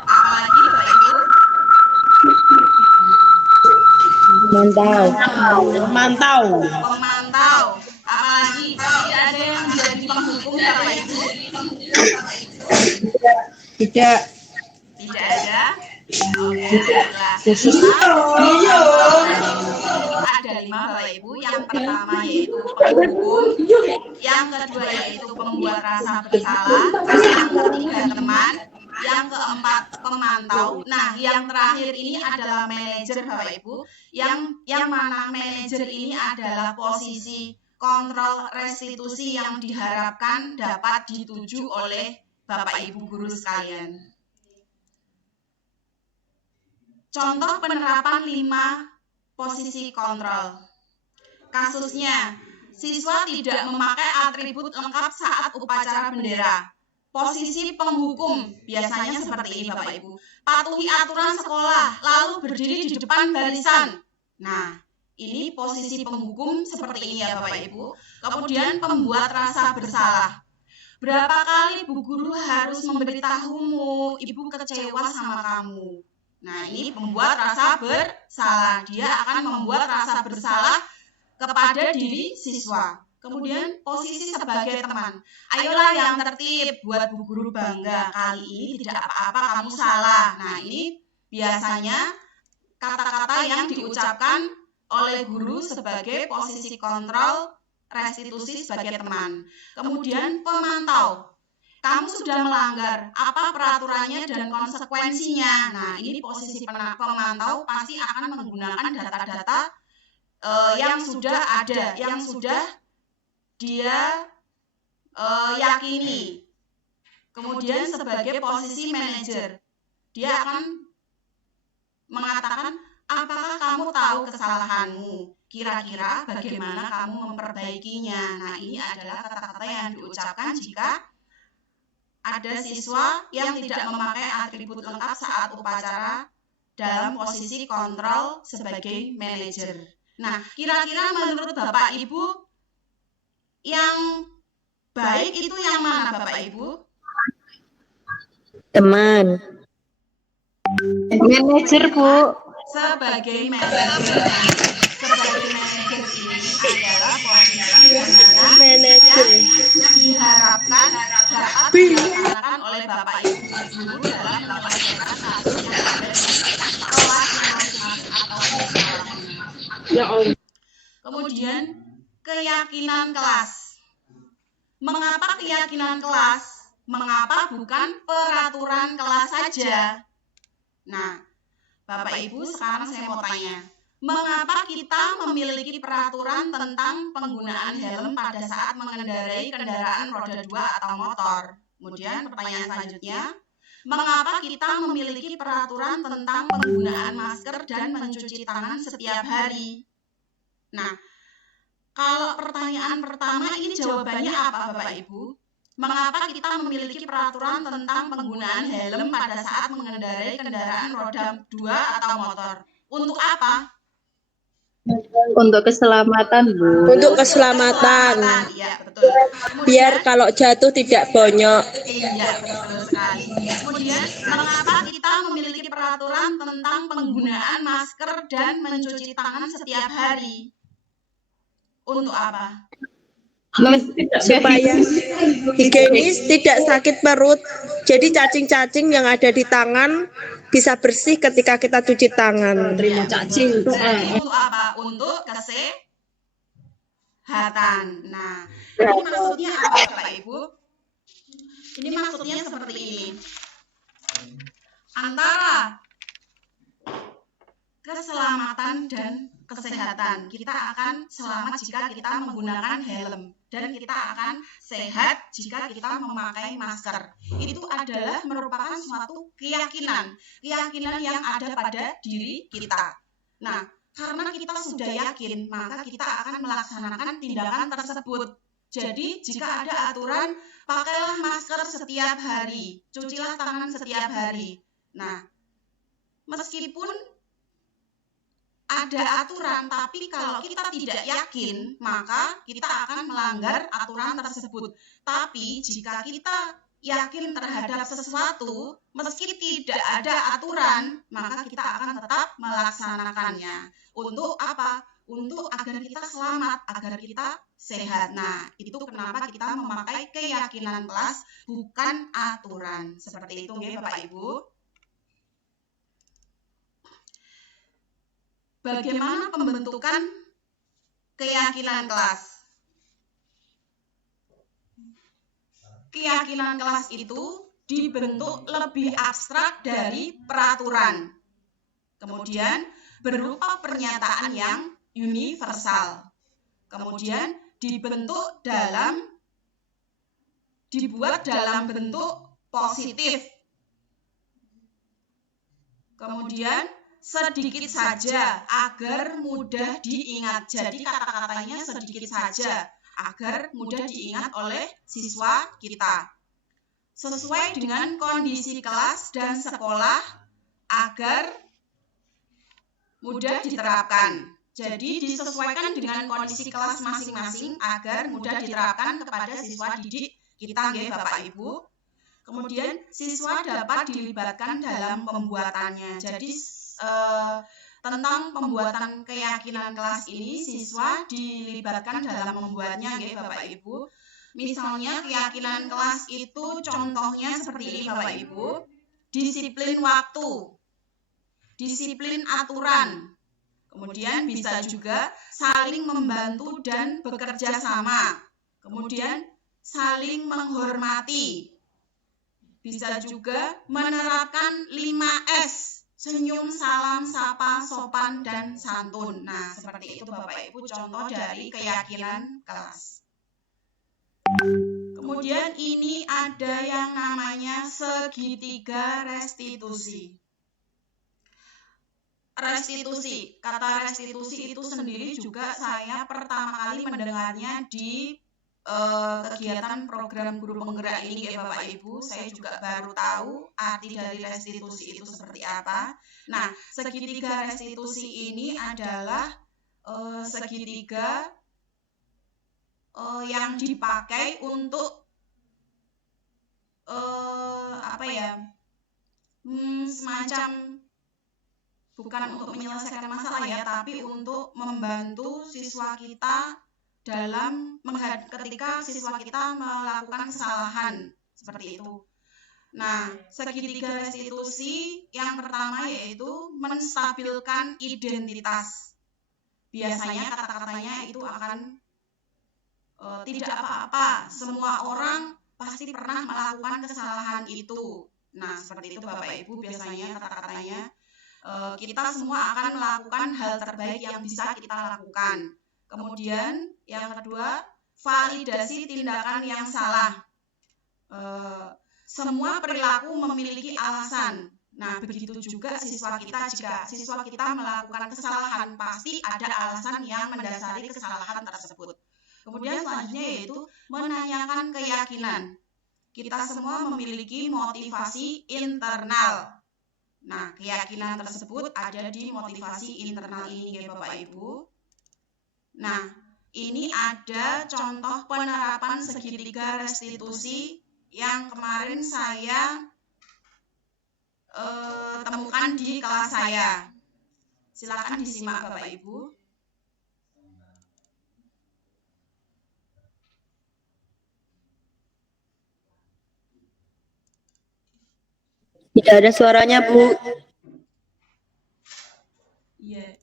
Apalagi Bapak Ibu? Mantau. Pemantau. Apalagi tidak ada yang menjadi penghukum Bapak Ibu? Tidak. Tidak ada. Oke, baiklah. Ada 5 Bapak Ibu. Yang pertama yaitu penghukum, yang kedua yaitu pembuat rasa bersalah, yang ketiga teman, yang keempat pemantau. Nah, yang terakhir ini adalah manajer Bapak Ibu. Yang mana manajer ini adalah posisi kontrol restitusi yang diharapkan dapat dituju oleh Bapak Ibu guru sekalian. Contoh penerapan 5 posisi kontrol. Kasusnya, siswa tidak memakai atribut lengkap saat upacara bendera. Posisi penghukum biasanya seperti ini Bapak Ibu. Patuhi aturan sekolah, lalu berdiri di depan barisan. Nah, ini posisi penghukum seperti ini ya Bapak Ibu. Kemudian pembuat rasa bersalah. Berapa kali Bu Guru harus memberitahumu, Ibu kecewa sama kamu. Nah, ini membuat rasa bersalah. Dia akan membuat rasa bersalah kepada diri siswa. Kemudian posisi sebagai teman. Ayolah yang tertib, buat Bu Guru bangga. Kali ini tidak apa-apa, kamu salah. Nah, ini biasanya kata-kata yang diucapkan oleh guru sebagai posisi kontrol restitusi sebagai teman. Kemudian pemantau. Kamu sudah melanggar, apa peraturannya dan konsekuensinya. Nah, ini posisi pemantau pasti akan menggunakan data-data yang sudah ada, yang sudah dia yakini. Kemudian sebagai posisi manajer, dia akan mengatakan Apakah kamu tahu kesalahanmu? Kira-kira bagaimana kamu memperbaikinya? Nah, ini adalah kata-kata yang diucapkan jika ada siswa yang tidak memakai atribut lengkap saat upacara dalam posisi kontrol sebagai manajer. Nah, kira-kira menurut Bapak Ibu yang baik itu yang mana, Bapak Ibu? Teman. Manajer, Bu. Sebagai manajer. Sebagai manajer ini adalah posisi di mana Manajer. yang diharapkan dapat dilaksanakan oleh Bapak Ibu guru dalam menyelesaikan kasus yang ada di kelas masing-masing atau sekolahnya. Ya Allah. Kemudian keyakinan kelas. Mengapa keyakinan kelas? Mengapa bukan peraturan kelas saja? Nah, Bapak Ibu, sekarang saya mau tanya, mengapa kita memiliki peraturan tentang penggunaan helm pada saat mengendarai kendaraan roda 2 atau motor? Kemudian pertanyaan selanjutnya, mengapa kita memiliki peraturan tentang penggunaan masker dan mencuci tangan setiap hari? Nah, kalau pertanyaan pertama ini jawabannya apa, Bapak Ibu? Mengapa kita memiliki peraturan tentang penggunaan helm pada saat mengendarai kendaraan roda 2 atau motor? Untuk apa? Untuk keselamatan, Bu. Untuk keselamatan. Iya, betul. Biar kalau jatuh tidak bonyok. Iya, betul sekali. Kemudian, mengapa kita memiliki peraturan tentang penggunaan masker dan mencuci tangan setiap hari? Untuk apa? Supaya higienis, tidak sakit perut. Jadi cacing-cacing yang ada di tangan bisa bersih ketika kita cuci tangan. Terima cacing. Untuk apa? Untuk kesehatan. Nah, ini maksudnya apa, Bapak Ibu? Ini maksudnya seperti ini. Antara keselamatan dan kesehatan. Kita akan selamat jika kita menggunakan helm dan kita akan sehat jika kita memakai masker. Itu adalah merupakan suatu keyakinan yang ada pada diri kita. Nah, karena kita sudah yakin, maka kita akan melaksanakan tindakan tersebut. Jadi, jika ada aturan, pakailah masker setiap hari, cucilah tangan setiap hari. Nah, meskipun ada aturan, tapi kalau kita tidak yakin, maka kita akan melanggar aturan tersebut. Tapi jika kita yakin terhadap sesuatu, meski tidak ada aturan, maka kita akan tetap melaksanakannya. Untuk apa? Untuk agar kita selamat, agar kita sehat. Nah, itu kenapa kita memakai keyakinan kelas, bukan aturan. Seperti itu, nggih, Bapak Ibu. Bagaimana pembentukan keyakinan kelas? Keyakinan kelas itu dibentuk lebih abstrak dari peraturan. Kemudian berupa pernyataan yang universal. Kemudian dibuat dalam bentuk positif. Kemudian sedikit saja agar mudah diingat. Jadi kata-katanya sedikit saja agar mudah diingat oleh siswa kita. Sesuai dengan kondisi kelas dan sekolah agar mudah diterapkan. Jadi disesuaikan dengan kondisi kelas masing-masing agar mudah diterapkan kepada siswa didik kita, nggih Bapak Ibu. Kemudian siswa dapat dilibatkan dalam pembuatannya. Jadi tentang pembuatan keyakinan kelas ini siswa dilibatkan dalam membuatnya, nggih Bapak Ibu. Misalnya keyakinan kelas itu contohnya seperti ini Bapak Ibu. Disiplin waktu, disiplin aturan. Kemudian bisa juga saling membantu dan bekerja sama. Kemudian saling menghormati. Bisa juga menerapkan 5S. Senyum, salam, sapa, sopan, dan santun. Nah, seperti itu Bapak Ibu contoh dari keyakinan kelas. Kemudian ini ada yang namanya segitiga restitusi. restitusi. Kata restitusi itu sendiri juga saya pertama kali mendengarnya di kegiatan program guru penggerak ini ya Bapak Ibu. Saya juga baru tahu arti dari restitusi itu seperti apa. Nah, segitiga restitusi ini adalah segitiga yang dipakai untuk apa ya, semacam bukan untuk menyelesaikan masalah ya, tapi untuk membantu siswa kita dalam ketika siswa kita melakukan kesalahan seperti itu. Nah, segitiga restitusi yang pertama yaitu menstabilkan identitas. Biasanya kata-katanya itu akan tidak apa-apa, semua orang pasti pernah melakukan kesalahan itu. Nah, seperti itu Bapak Ibu, biasanya kata-katanya kita semua akan melakukan hal terbaik yang bisa kita lakukan. Kemudian yang kedua, validasi tindakan yang salah. Semua perilaku memiliki alasan. Nah, begitu juga siswa kita, jika siswa kita melakukan kesalahan, pasti ada alasan yang mendasari kesalahan tersebut. Kemudian selanjutnya yaitu menanyakan keyakinan. Kita semua memiliki motivasi internal. Nah, keyakinan tersebut ada di motivasi internal ini ya Bapak Ibu. Nah, ini ada contoh penerapan segitiga restitusi yang kemarin saya temukan di kelas saya. Silakan disimak Bapak Ibu. Tidak ada suaranya, Bu. Iya.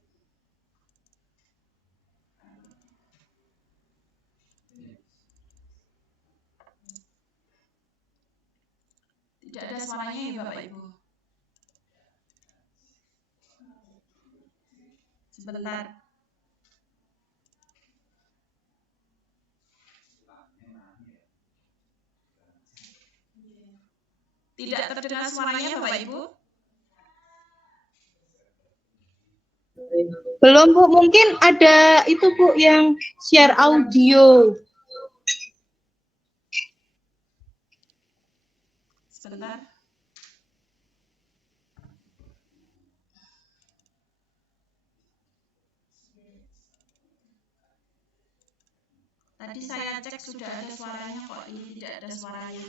Tidak ada suaranya ya Bapak Ibu. Sebentar. Tidak terdengar suaranya Bapak Ibu? Belum Bu, mungkin ada itu Bu yang share audio. Sebentar. Tadi saya cek sudah ada suaranya, kok ini tidak ada suaranya.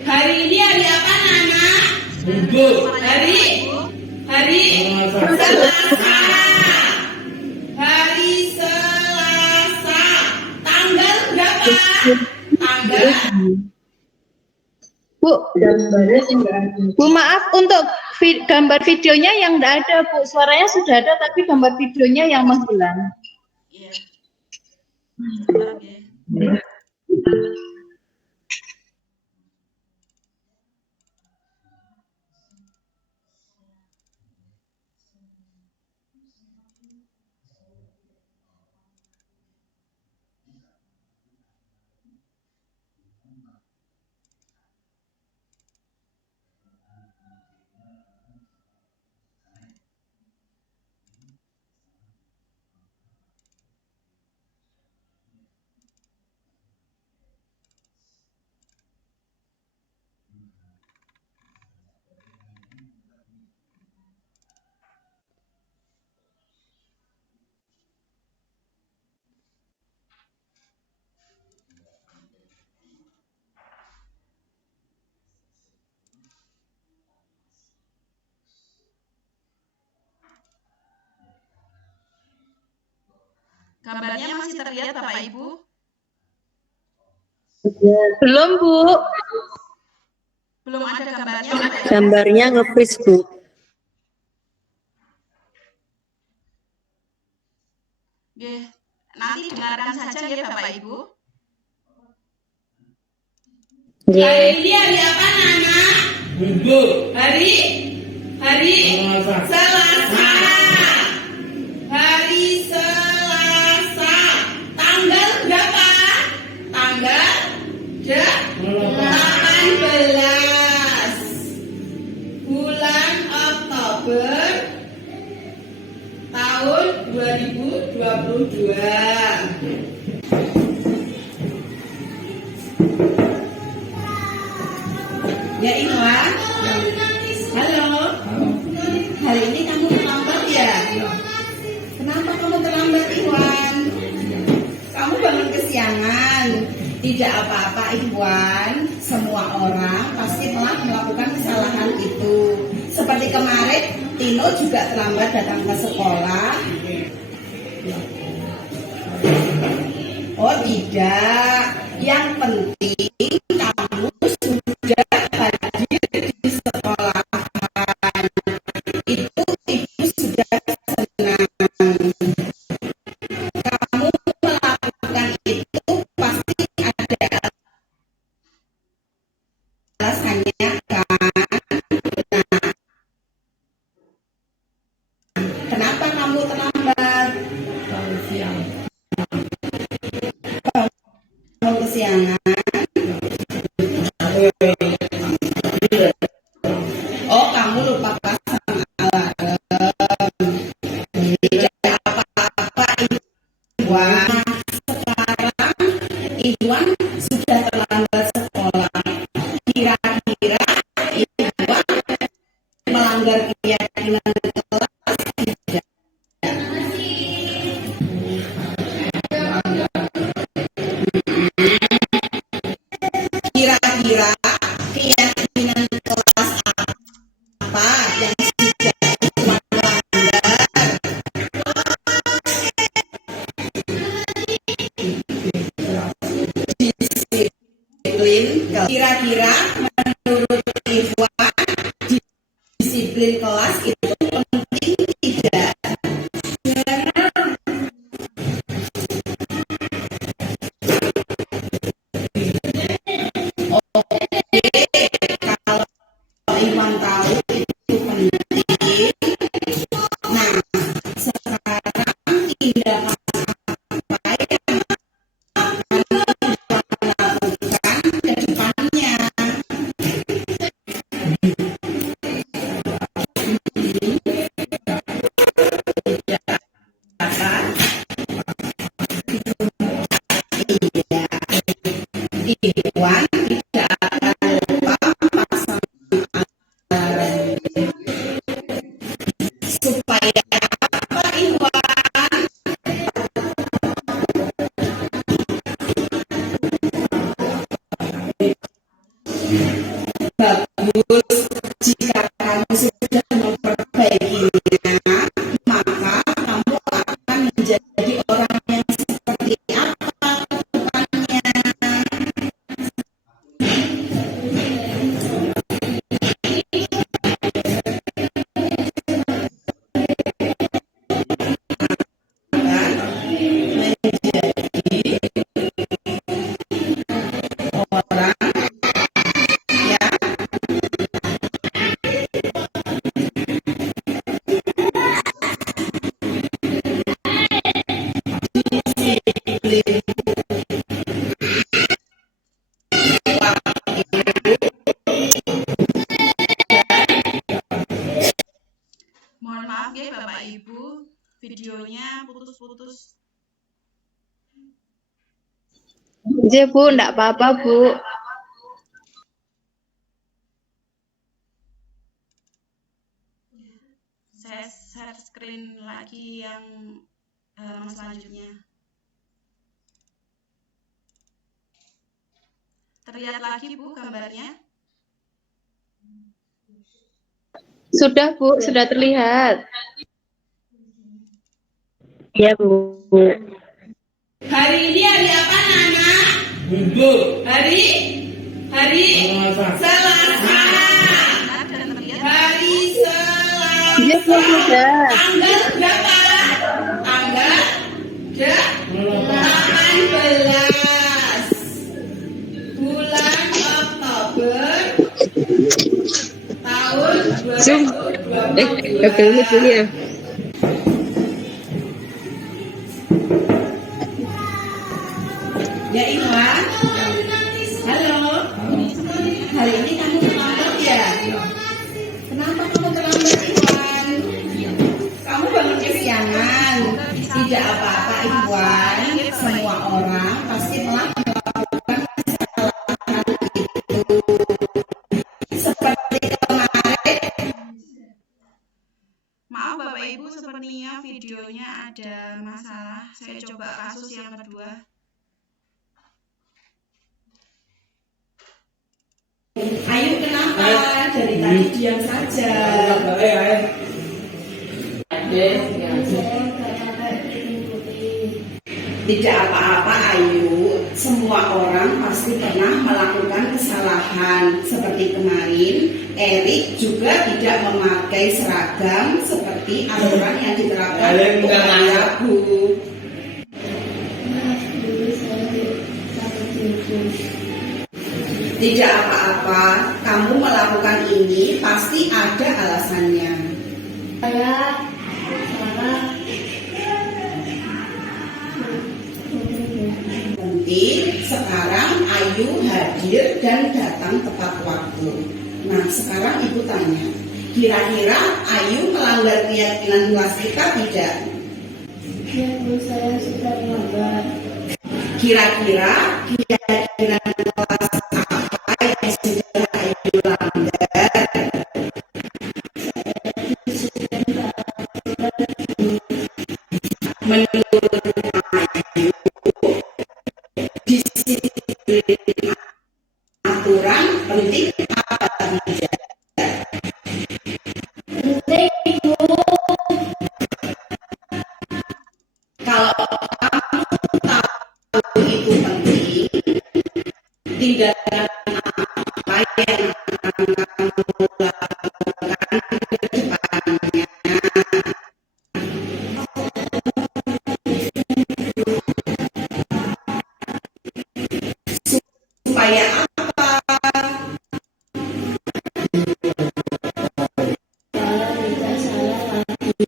Hari ini hari apa Nana? Hari Selasa. Hari Selasa. Tanggal berapa? Tanggal Bu maaf untuk gambar videonya yang enggak ada Bu, suaranya sudah ada tapi gambar videonya yang menghilang. Iya. Sebentar ya. Gambarnya masih terlihat Bapak Ibu? Belum Bu. Belum ada gambarnya. Gambarnya nge-freeze, Bu. Oke, nanti dengarkan saja ya Bapak Ibu. hari ini hari apa Nana? Hari Selasa. Hari Selasa. Tanggal berapa? Tanggal 18 bulan Oktober tahun 2022. Ya Iwan, halo. Hari ini kamu terlambat ya? Kenapa kamu terlambat Iwan? Kamu bangun kesiangan. Tidak apa-apa Iwan, semua orang pasti telah melakukan kesalahan itu. Seperti kemarin, Tino juga terlambat datang ke sekolah. Oh tidak, yang penting kamu sudah hadir di sekolah. Itu ibu sudah senang. Kamu melakukan itu pasti ada alasannya kan? Nah, kenapa kamu terlambat? Kamu kesiangan? Oh, kamu lupa pasang alarm. Tidak apa-apa Iwan. Sekarang Iwan sudah terlambat sekolah. Kira-kira Iwan melanggar keyakinan kelas tidak? Kira-kira keyakinan kelas apa yang sudah Iwan melanggar? Disiplin. Kira-kira menurut Iwan disiplin kelas itu penting tidak? Kalau Iwan tahu itu penting. Nah, sekarang tindakan apa yang akan Iwan lakukan ke depannya? Akan Iwan tidak akan lupa pasang alarm. Supaya apa Iwan? Bagus. Jika kamu sudah memperbaikinya, maka kamu akan menjadi orang yang seperti apa ke depannya? Akan menjadi orang yang disiplin. Mohon maaf ya Bapak Ibu, videonya putus-putus. Ya Bu, enggak apa-apa Bu. Saya share screen lagi yang halaman selanjutnya. Terlihat lagi Bu gambarnya? Sudah Bu, sudah terlihat. Ya Bu. Hari ini hari apa Nana? Hari Selasa. Dan terlihat Hari Selasa. Ya Bu, sudah. Tanggal berapa? Tanggal 18 bulan Oktober Zoom. Double mic dulu ya. Ya Iwan, halo. Hari ini kamu terlambat ya? Kenapa kamu terlambat Iwan? Kamu bangun kesiangan. Tidak apa-apa Iwan. Semua orang pasti melakukan kesalahan itu. Seperti kemarin. Maaf Bapak Ibu, sepertinya videonya ada masalah. Saya coba kasus yang kedua. Ayo kenapa? Dari tadi diam saja. Tidak apa-apa Ayu, semua orang pasti pernah melakukan kesalahan. Seperti kemarin, Erik juga tidak memakai seragam seperti aturan yang diterapkan untuk Rabu. Tidak apa-apa, kamu melakukan ini pasti ada alasannya. Penting sekarang Ayu hadir dan datang tepat waktu. Nah sekarang Ibu tanya, kira-kira Ayu melanggar keyakinan kelas kita tidak? Ya Bu, saya sudah melanggar. Kira-kira keyakinan kelas apa yang sudah Ayu langgar? Menurut Ayu, disiplin aturan penting apa tidak? Penting Bu. Kalau kamu tahu itu penting, tindakan apa yang akan kamu lakukan ke depannya? Supaya apa? Kalau tidak salah lagi.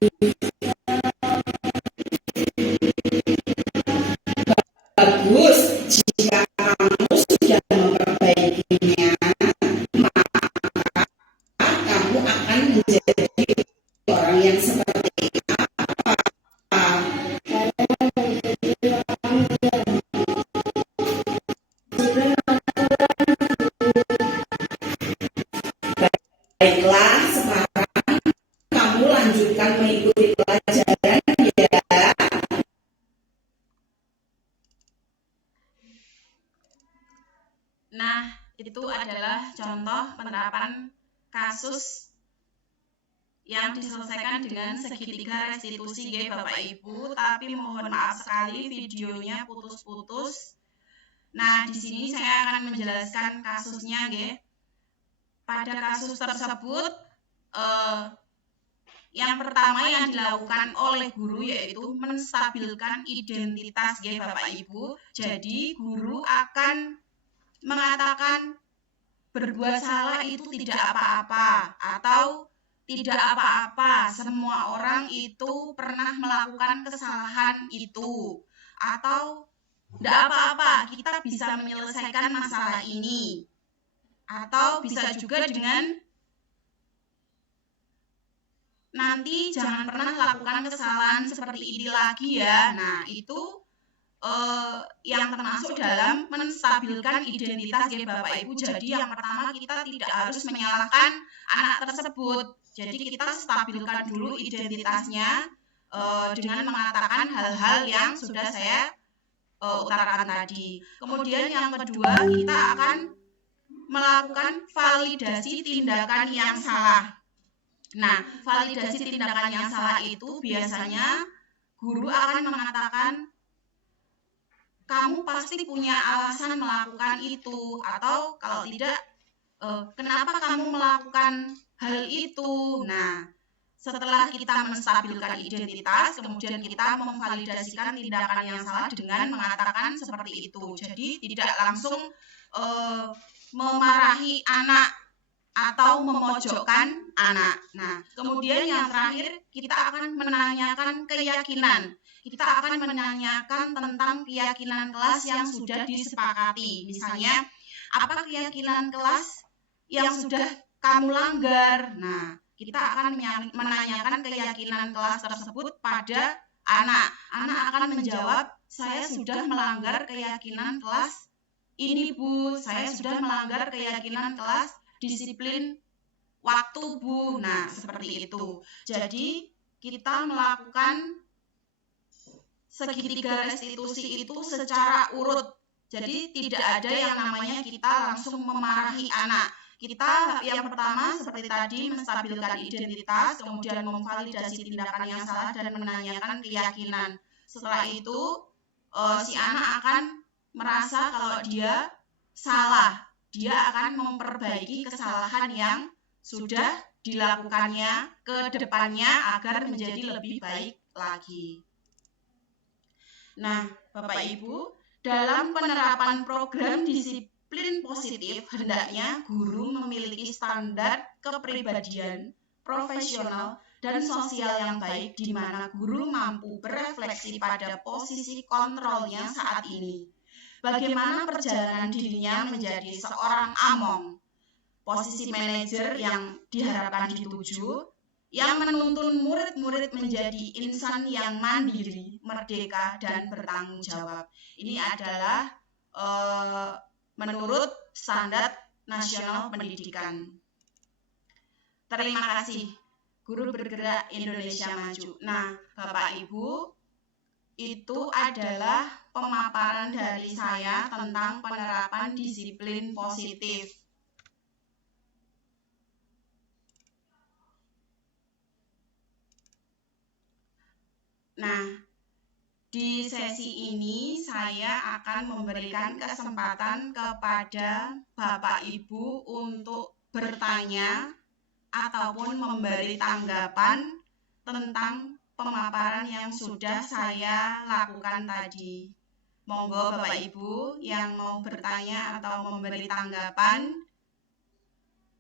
Bagus, jika kamu sudah memperbaikinya, maka kamu akan menjadi orang yang seperti apa? Baiklah, sekarang kamu lanjutkan mengikuti pelajaran ya. Nah, itu adalah contoh penerapan kasus yang diselesaikan dengan segitiga restitusi ya Bapak Ibu, tapi mohon maaf sekali videonya putus-putus. Nah, di sini saya akan menjelaskan kasusnya ya. Pada kasus tersebut yang pertama yang dilakukan oleh guru yaitu menstabilkan identitas ya Bapak Ibu. Jadi guru akan mengatakan berbuat salah itu tidak apa-apa atau tidak apa-apa, semua orang itu pernah melakukan kesalahan itu, atau tidak apa-apa, kita bisa menyelesaikan masalah ini, atau bisa juga dengan nanti jangan pernah lakukan kesalahan seperti ini lagi ya. Nah itu yang termasuk dalam menstabilkan identitas ya Bapak Ibu. Jadi yang pertama kita tidak harus menyalahkan anak tersebut. Jadi kita stabilkan dulu identitasnya dengan mengatakan hal-hal yang sudah saya utarakan tadi. Kemudian yang kedua kita akan melakukan validasi tindakan yang salah. Nah, validasi tindakan yang salah itu biasanya guru akan mengatakan kamu pasti punya alasan melakukan itu, atau kalau tidak, kenapa kamu melakukan hal itu. Nah, setelah kita menstabilkan identitas, kemudian kita memvalidasikan tindakan yang salah dengan mengatakan seperti itu. Jadi tidak langsung memarahi anak atau memojokkan anak. Nah, kemudian yang terakhir kita akan menanyakan keyakinan. Kita akan menanyakan tentang keyakinan kelas yang sudah disepakati. Misalnya, apa keyakinan kelas yang sudah kamu langgar? Nah, kita akan menanyakan keyakinan kelas tersebut pada anak. Anak akan menjawab, saya sudah melanggar keyakinan kelas ini, Bu. Saya sudah melanggar keyakinan kelas disiplin waktu, Bu. Nah, seperti itu. Jadi, kita melakukan segitiga restitusi itu secara urut. Jadi, tidak ada yang namanya kita langsung memarahi anak. Kita yang pertama seperti tadi menstabilkan identitas, kemudian memvalidasi tindakan yang salah dan menanyakan keyakinan. Setelah itu, si anak akan merasa kalau dia salah. Dia akan memperbaiki kesalahan yang sudah dilakukannya ke depannya agar menjadi lebih baik lagi. Nah, Bapak Ibu, dalam penerapan program disiplin positif, hendaknya guru memiliki standar kepribadian, profesional, dan sosial yang baik di mana guru mampu berefleksi pada posisi kontrolnya saat ini. Bagaimana perjalanan dirinya menjadi seorang among, posisi manajer yang diharapkan dituju, yang menuntun murid-murid menjadi insan yang mandiri, merdeka, dan bertanggung jawab. Ini adalah menurut Standar Nasional Pendidikan. Terima kasih. Guru Bergerak Indonesia Maju. Nah, Bapak Ibu, itu adalah pemaparan dari saya tentang penerapan disiplin positif. Nah, di sesi ini saya akan memberikan kesempatan kepada Bapak Ibu untuk bertanya ataupun memberi tanggapan tentang pemaparan yang sudah saya lakukan tadi. Monggo Bapak Ibu yang mau bertanya atau memberi tanggapan,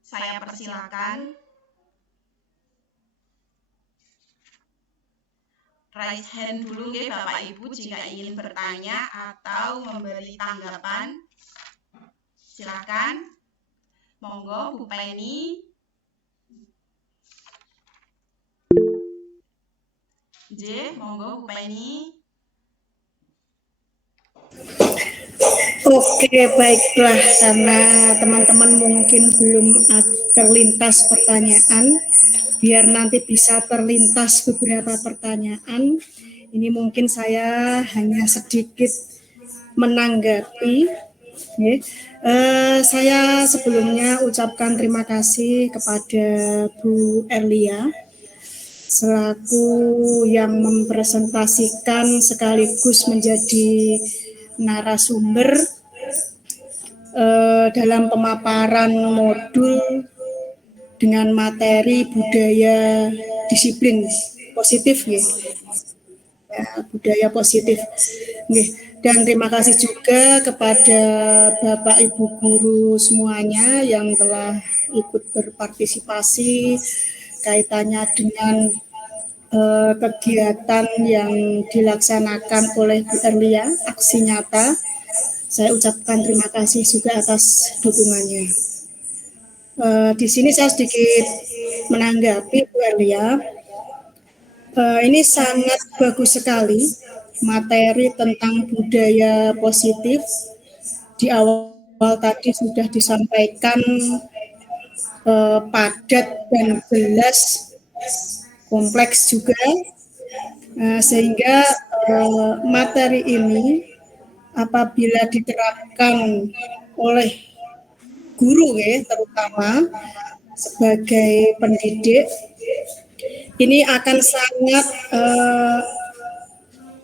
saya persilakan. Raise hand dulu ya Bapak Ibu jika ingin bertanya atau memberi tanggapan. Silakan. Monggo Bu Penny. Monggo Bu Penny. Oke, baiklah, karena teman-teman mungkin belum terlintas pertanyaan, biar nanti bisa terlintas beberapa pertanyaan. Ini mungkin saya hanya sedikit menanggapi. Saya sebelumnya ucapkan terima kasih kepada Bu Erlia selaku yang mempresentasikan sekaligus menjadi narasumber dalam pemaparan modul dengan materi budaya disiplin positif ya, budaya positif. Dan terima kasih juga kepada Bapak Ibu guru semuanya yang telah ikut berpartisipasi kaitannya dengan kegiatan yang dilaksanakan oleh Bu Erlia, aksi nyata. Saya ucapkan terima kasih juga atas dukungannya. Di sini saya sedikit menanggapi Bu Erlia. Ini sangat bagus sekali materi tentang budaya positif. Di awal tadi sudah disampaikan padat dan jelas, kompleks juga, sehingga materi ini apabila diterapkan oleh guru ya, terutama sebagai pendidik, ini akan sangat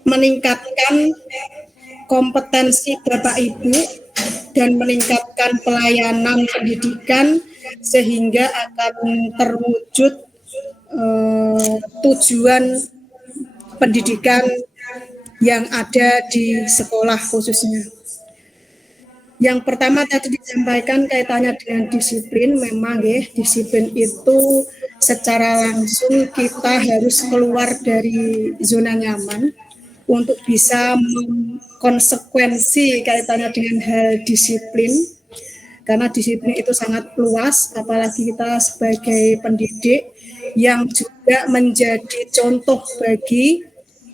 meningkatkan kompetensi Bapak Ibu dan meningkatkan pelayanan pendidikan sehingga akan terwujud tujuan pendidikan yang ada di sekolah khususnya. Yang pertama tadi disampaikan kaitannya dengan disiplin, memang ya, disiplin itu secara langsung kita harus keluar dari zona nyaman untuk bisa mengkonsekuensi kaitannya dengan hal disiplin, karena disiplin itu sangat luas, apalagi kita sebagai pendidik yang juga menjadi contoh bagi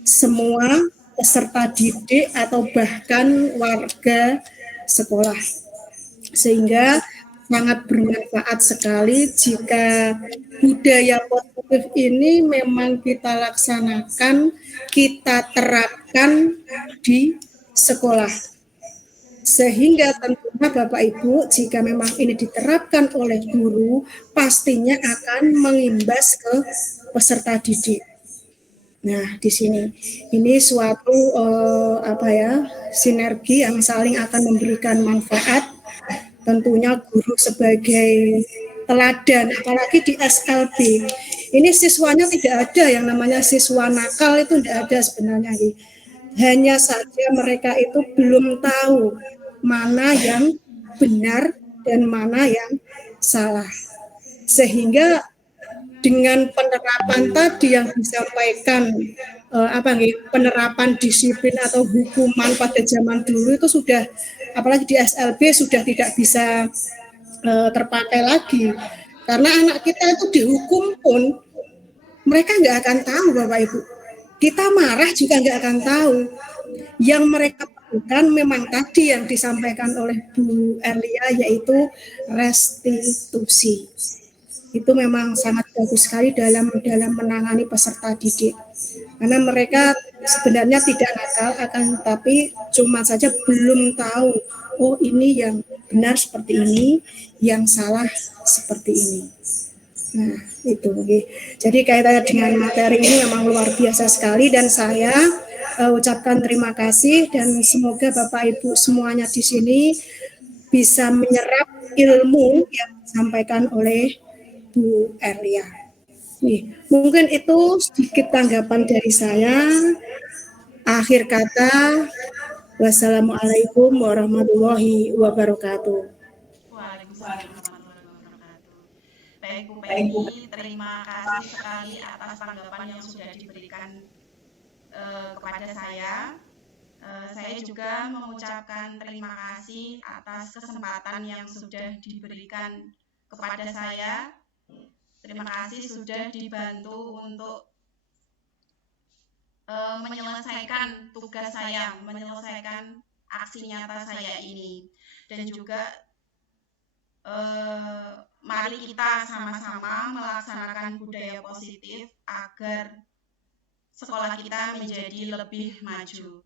semua peserta didik atau bahkan warga sekolah, sehingga sangat bermanfaat sekali jika budaya positif ini memang kita laksanakan, kita terapkan di sekolah, sehingga tentunya Bapak Ibu jika memang ini diterapkan oleh guru pastinya akan mengimbas ke peserta didik. Nah, di sini ini suatu sinergi yang saling akan memberikan manfaat. Tentunya guru sebagai teladan, apalagi di SLB. Ini siswanya tidak ada yang namanya siswa nakal, itu tidak ada sebenarnya. Hanya saja mereka itu belum tahu mana yang benar dan mana yang salah. Sehingga dengan penerapan tadi yang disampaikan penerapan disiplin atau hukuman pada zaman dulu itu sudah, apalagi di SLB sudah tidak bisa terpakai lagi, karena anak kita itu dihukum pun mereka nggak akan tahu Bapak Ibu, kita marah juga nggak akan tahu. Yang mereka lakukan memang tadi yang disampaikan oleh Bu Erlia, yaitu restitusi. Itu memang sangat bagus sekali dalam menangani peserta didik, karena mereka sebenarnya tidak nakal, akan tapi cuma saja belum tahu, oh ini yang benar seperti ini, yang salah seperti ini. Nah itu, jadi kaitannya dengan materi ini memang luar biasa sekali, dan saya ucapkan terima kasih, dan semoga Bapak Ibu semuanya di sini bisa menyerap ilmu yang disampaikan oleh Bu Erlia. Nih, mungkin itu sedikit tanggapan dari saya. Akhir kata, wassalamualaikum warahmatullahi wabarakatuh. Waalaikumsalam warahmatullahi wabarakatuh. Baik Bu Penny, terima kasih sekali atas tanggapan yang sudah diberikan kepada saya. Saya juga mengucapkan terima kasih atas kesempatan yang sudah diberikan kepada saya. Terima kasih sudah dibantu untuk menyelesaikan tugas saya, menyelesaikan aksi nyata saya ini. Dan juga mari kita sama-sama melaksanakan budaya positif agar sekolah kita menjadi lebih maju.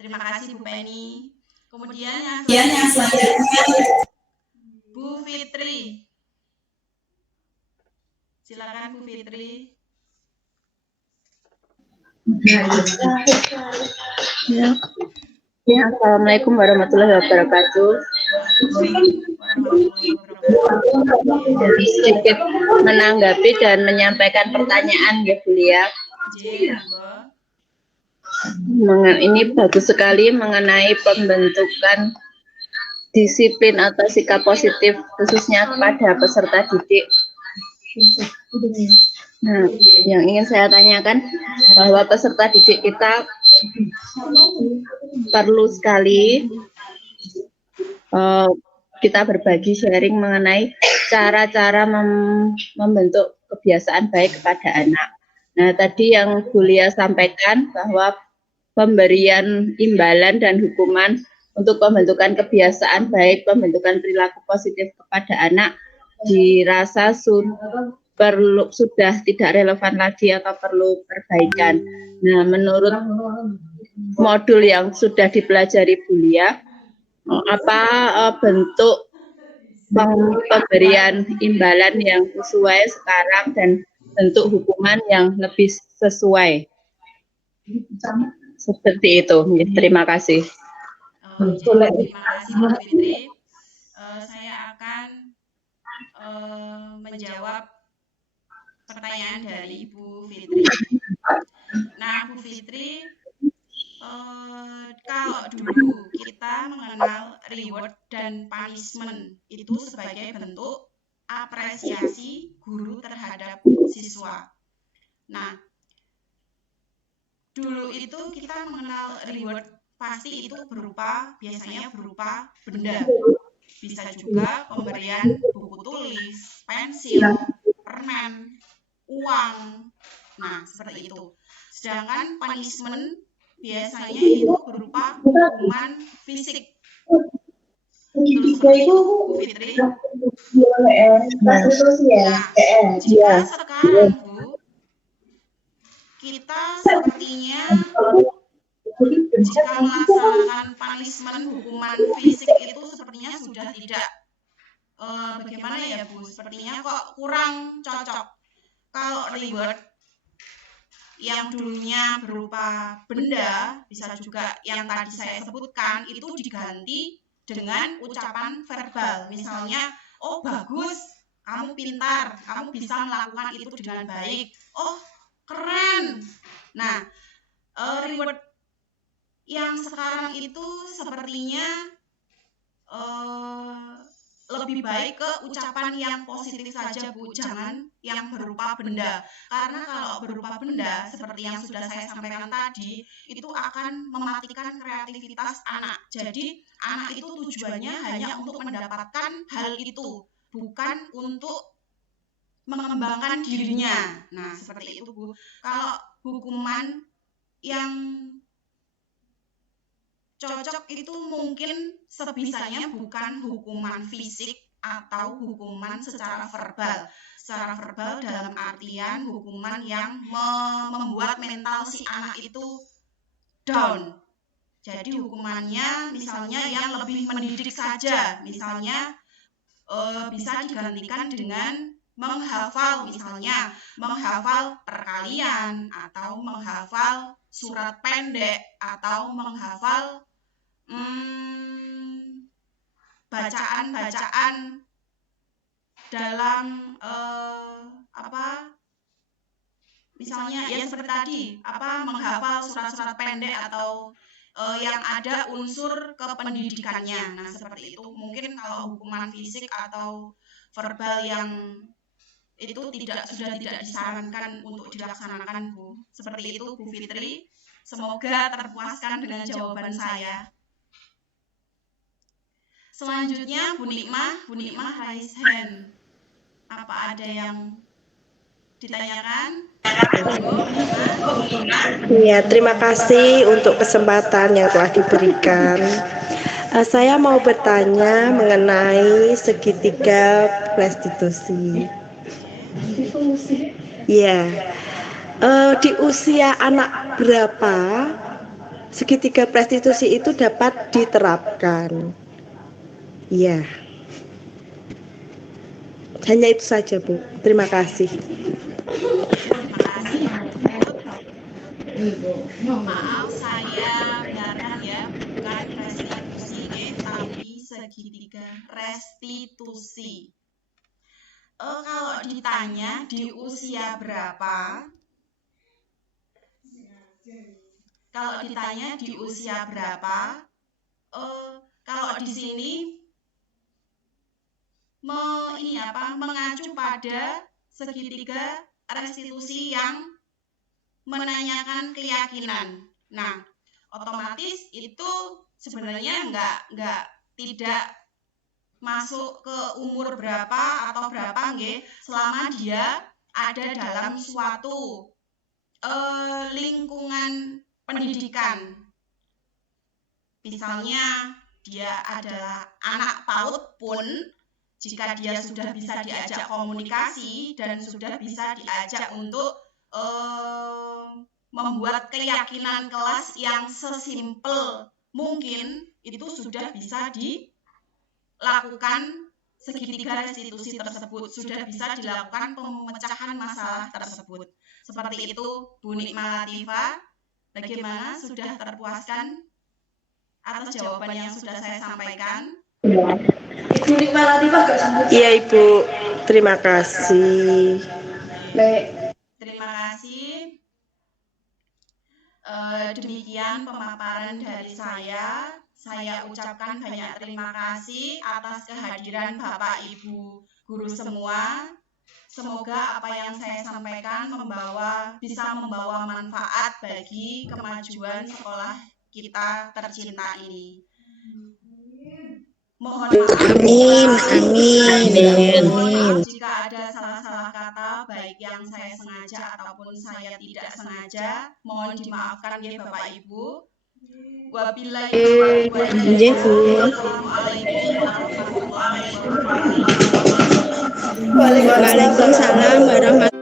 Terima kasih Bu Penny. Kemudian yang selanjutnya Bu Fitri. Silakan Bu Fitri. Ya, Assalamualaikum warahmatullahi wabarakatuh. Sedikit menanggapi dan menyampaikan pertanyaan ya Bu Lia. Ini bagus sekali mengenai pembentukan disiplin atau sikap positif khususnya kepada peserta didik. Nah, yang ingin saya tanyakan bahwa peserta didik kita perlu sekali kita berbagi sharing mengenai cara-cara membentuk kebiasaan baik kepada anak. Nah, tadi yang Bu Lia sampaikan bahwa pemberian imbalan dan hukuman untuk pembentukan kebiasaan baik, pembentukan perilaku positif kepada anak dirasa sudah tidak relevan lagi atau perlu perbaikan. Nah, menurut modul yang sudah dipelajari Bu Lia, apa bentuk pemberian imbalan yang sesuai sekarang dan bentuk hukuman yang lebih sesuai? Seperti itu. Terima kasih. Terima kasih Bu Fitri. Saya akan menjawab pertanyaan dari Ibu Fitri. Nah, Bu Fitri, Kalau dulu kita mengenal reward dan punishment itu sebagai bentuk apresiasi guru terhadap siswa. Nah, dulu itu kita mengenal reward pasti itu biasanya berupa benda. Bisa juga pemberian buku tulis, pensil, permen, uang. Nah, seperti itu. Sedangkan punishment biasanya itu berupa hukuman fisik. Terus seperti itu, Bu Fitri. Nah, jika sekarang, Bu, kita sepertinya jika melaksanakan punishment hukuman fisik itu sepertinya sudah tidak bagaimana ya, Bu? Sepertinya kok kurang cocok. Kalau reward yang dulunya berupa benda, bisa juga yang tadi saya sebutkan, itu diganti dengan ucapan verbal. Misalnya, oh bagus, kamu pintar, kamu bisa melakukan itu dengan baik. Oh, keren. Nah, reward yang sekarang itu sepertinya lebih baik ke ucapan yang positif saja, Bu, jangan yang berupa benda. Karena kalau berupa benda, seperti yang sudah saya sampaikan tadi, itu akan mematikan kreativitas anak. Jadi, anak itu tujuannya hanya untuk mendapatkan hal itu, bukan untuk mengembangkan dirinya. Nah, seperti itu, Bu. Kalau hukuman yang cocok itu mungkin sebisanya bukan hukuman fisik atau hukuman secara verbal. Secara verbal dalam artian hukuman yang membuat mental si anak itu down. Jadi hukumannya misalnya yang lebih mendidik saja. Misalnya bisa digantikan dengan menghafal, misalnya menghafal perkalian atau menghafal surat pendek atau menghafal bacaan-bacaan dalam misalnya ya seperti tadi menghafal surat-surat pendek atau yang ada unsur kependidikannya. Nah, seperti itu. Mungkin kalau hukuman fisik atau verbal yang itu sudah tidak disarankan untuk dilaksanakan, Bu. Seperti itu, Bu Fitri. Semoga terpuaskan dengan jawaban saya. Selanjutnya Bu Nikmah raise hand. Apa ada yang ditanyakan? Iya, terima kasih untuk kesempatan yang telah diberikan. Saya mau bertanya mengenai segitiga restitusi. Iya, di usia anak berapa segitiga restitusi itu dapat diterapkan? Iya, hanya itu saja, Bu. Terima kasih. Maaf, saya benarkan ya, bukan restitusi, tapi segitiga restitusi. Kalau ditanya di usia berapa, kalau di sini mengacu pada segitiga restitusi yang menanyakan keyakinan. Nah, otomatis itu sebenarnya tidak masuk ke umur berapa atau berapa nggih, selama dia ada dalam suatu lingkungan pendidikan. Misalnya dia adalah anak PAUD pun, jika dia sudah bisa diajak komunikasi dan sudah bisa diajak untuk membuat keyakinan kelas yang sesimpel mungkin, itu sudah bisa dilakukan segitiga restitusi tersebut, sudah bisa dilakukan pemecahan masalah tersebut. Seperti itu, Bu Nikmah Latifah. Bagaimana, sudah terpuaskan atas jawaban yang sudah saya sampaikan? Iya, Ibu. Terima kasih. Terima kasih. Demikian pemaparan dari saya. Saya ucapkan banyak terima kasih atas kehadiran Bapak Ibu guru semua. Semoga apa yang saya sampaikan bisa membawa manfaat bagi kemajuan sekolah kita tercinta ini. Mohon maaf jika ada salah-salah kata baik yang saya sengaja ataupun saya tidak sengaja. Mohon dimaafkan ya Bapak Ibu. Wabillahi taufiq wal hidayah. Assalamualaikum warahmatullahi wabarakatuh. Waalaikumsalam warahmatullahi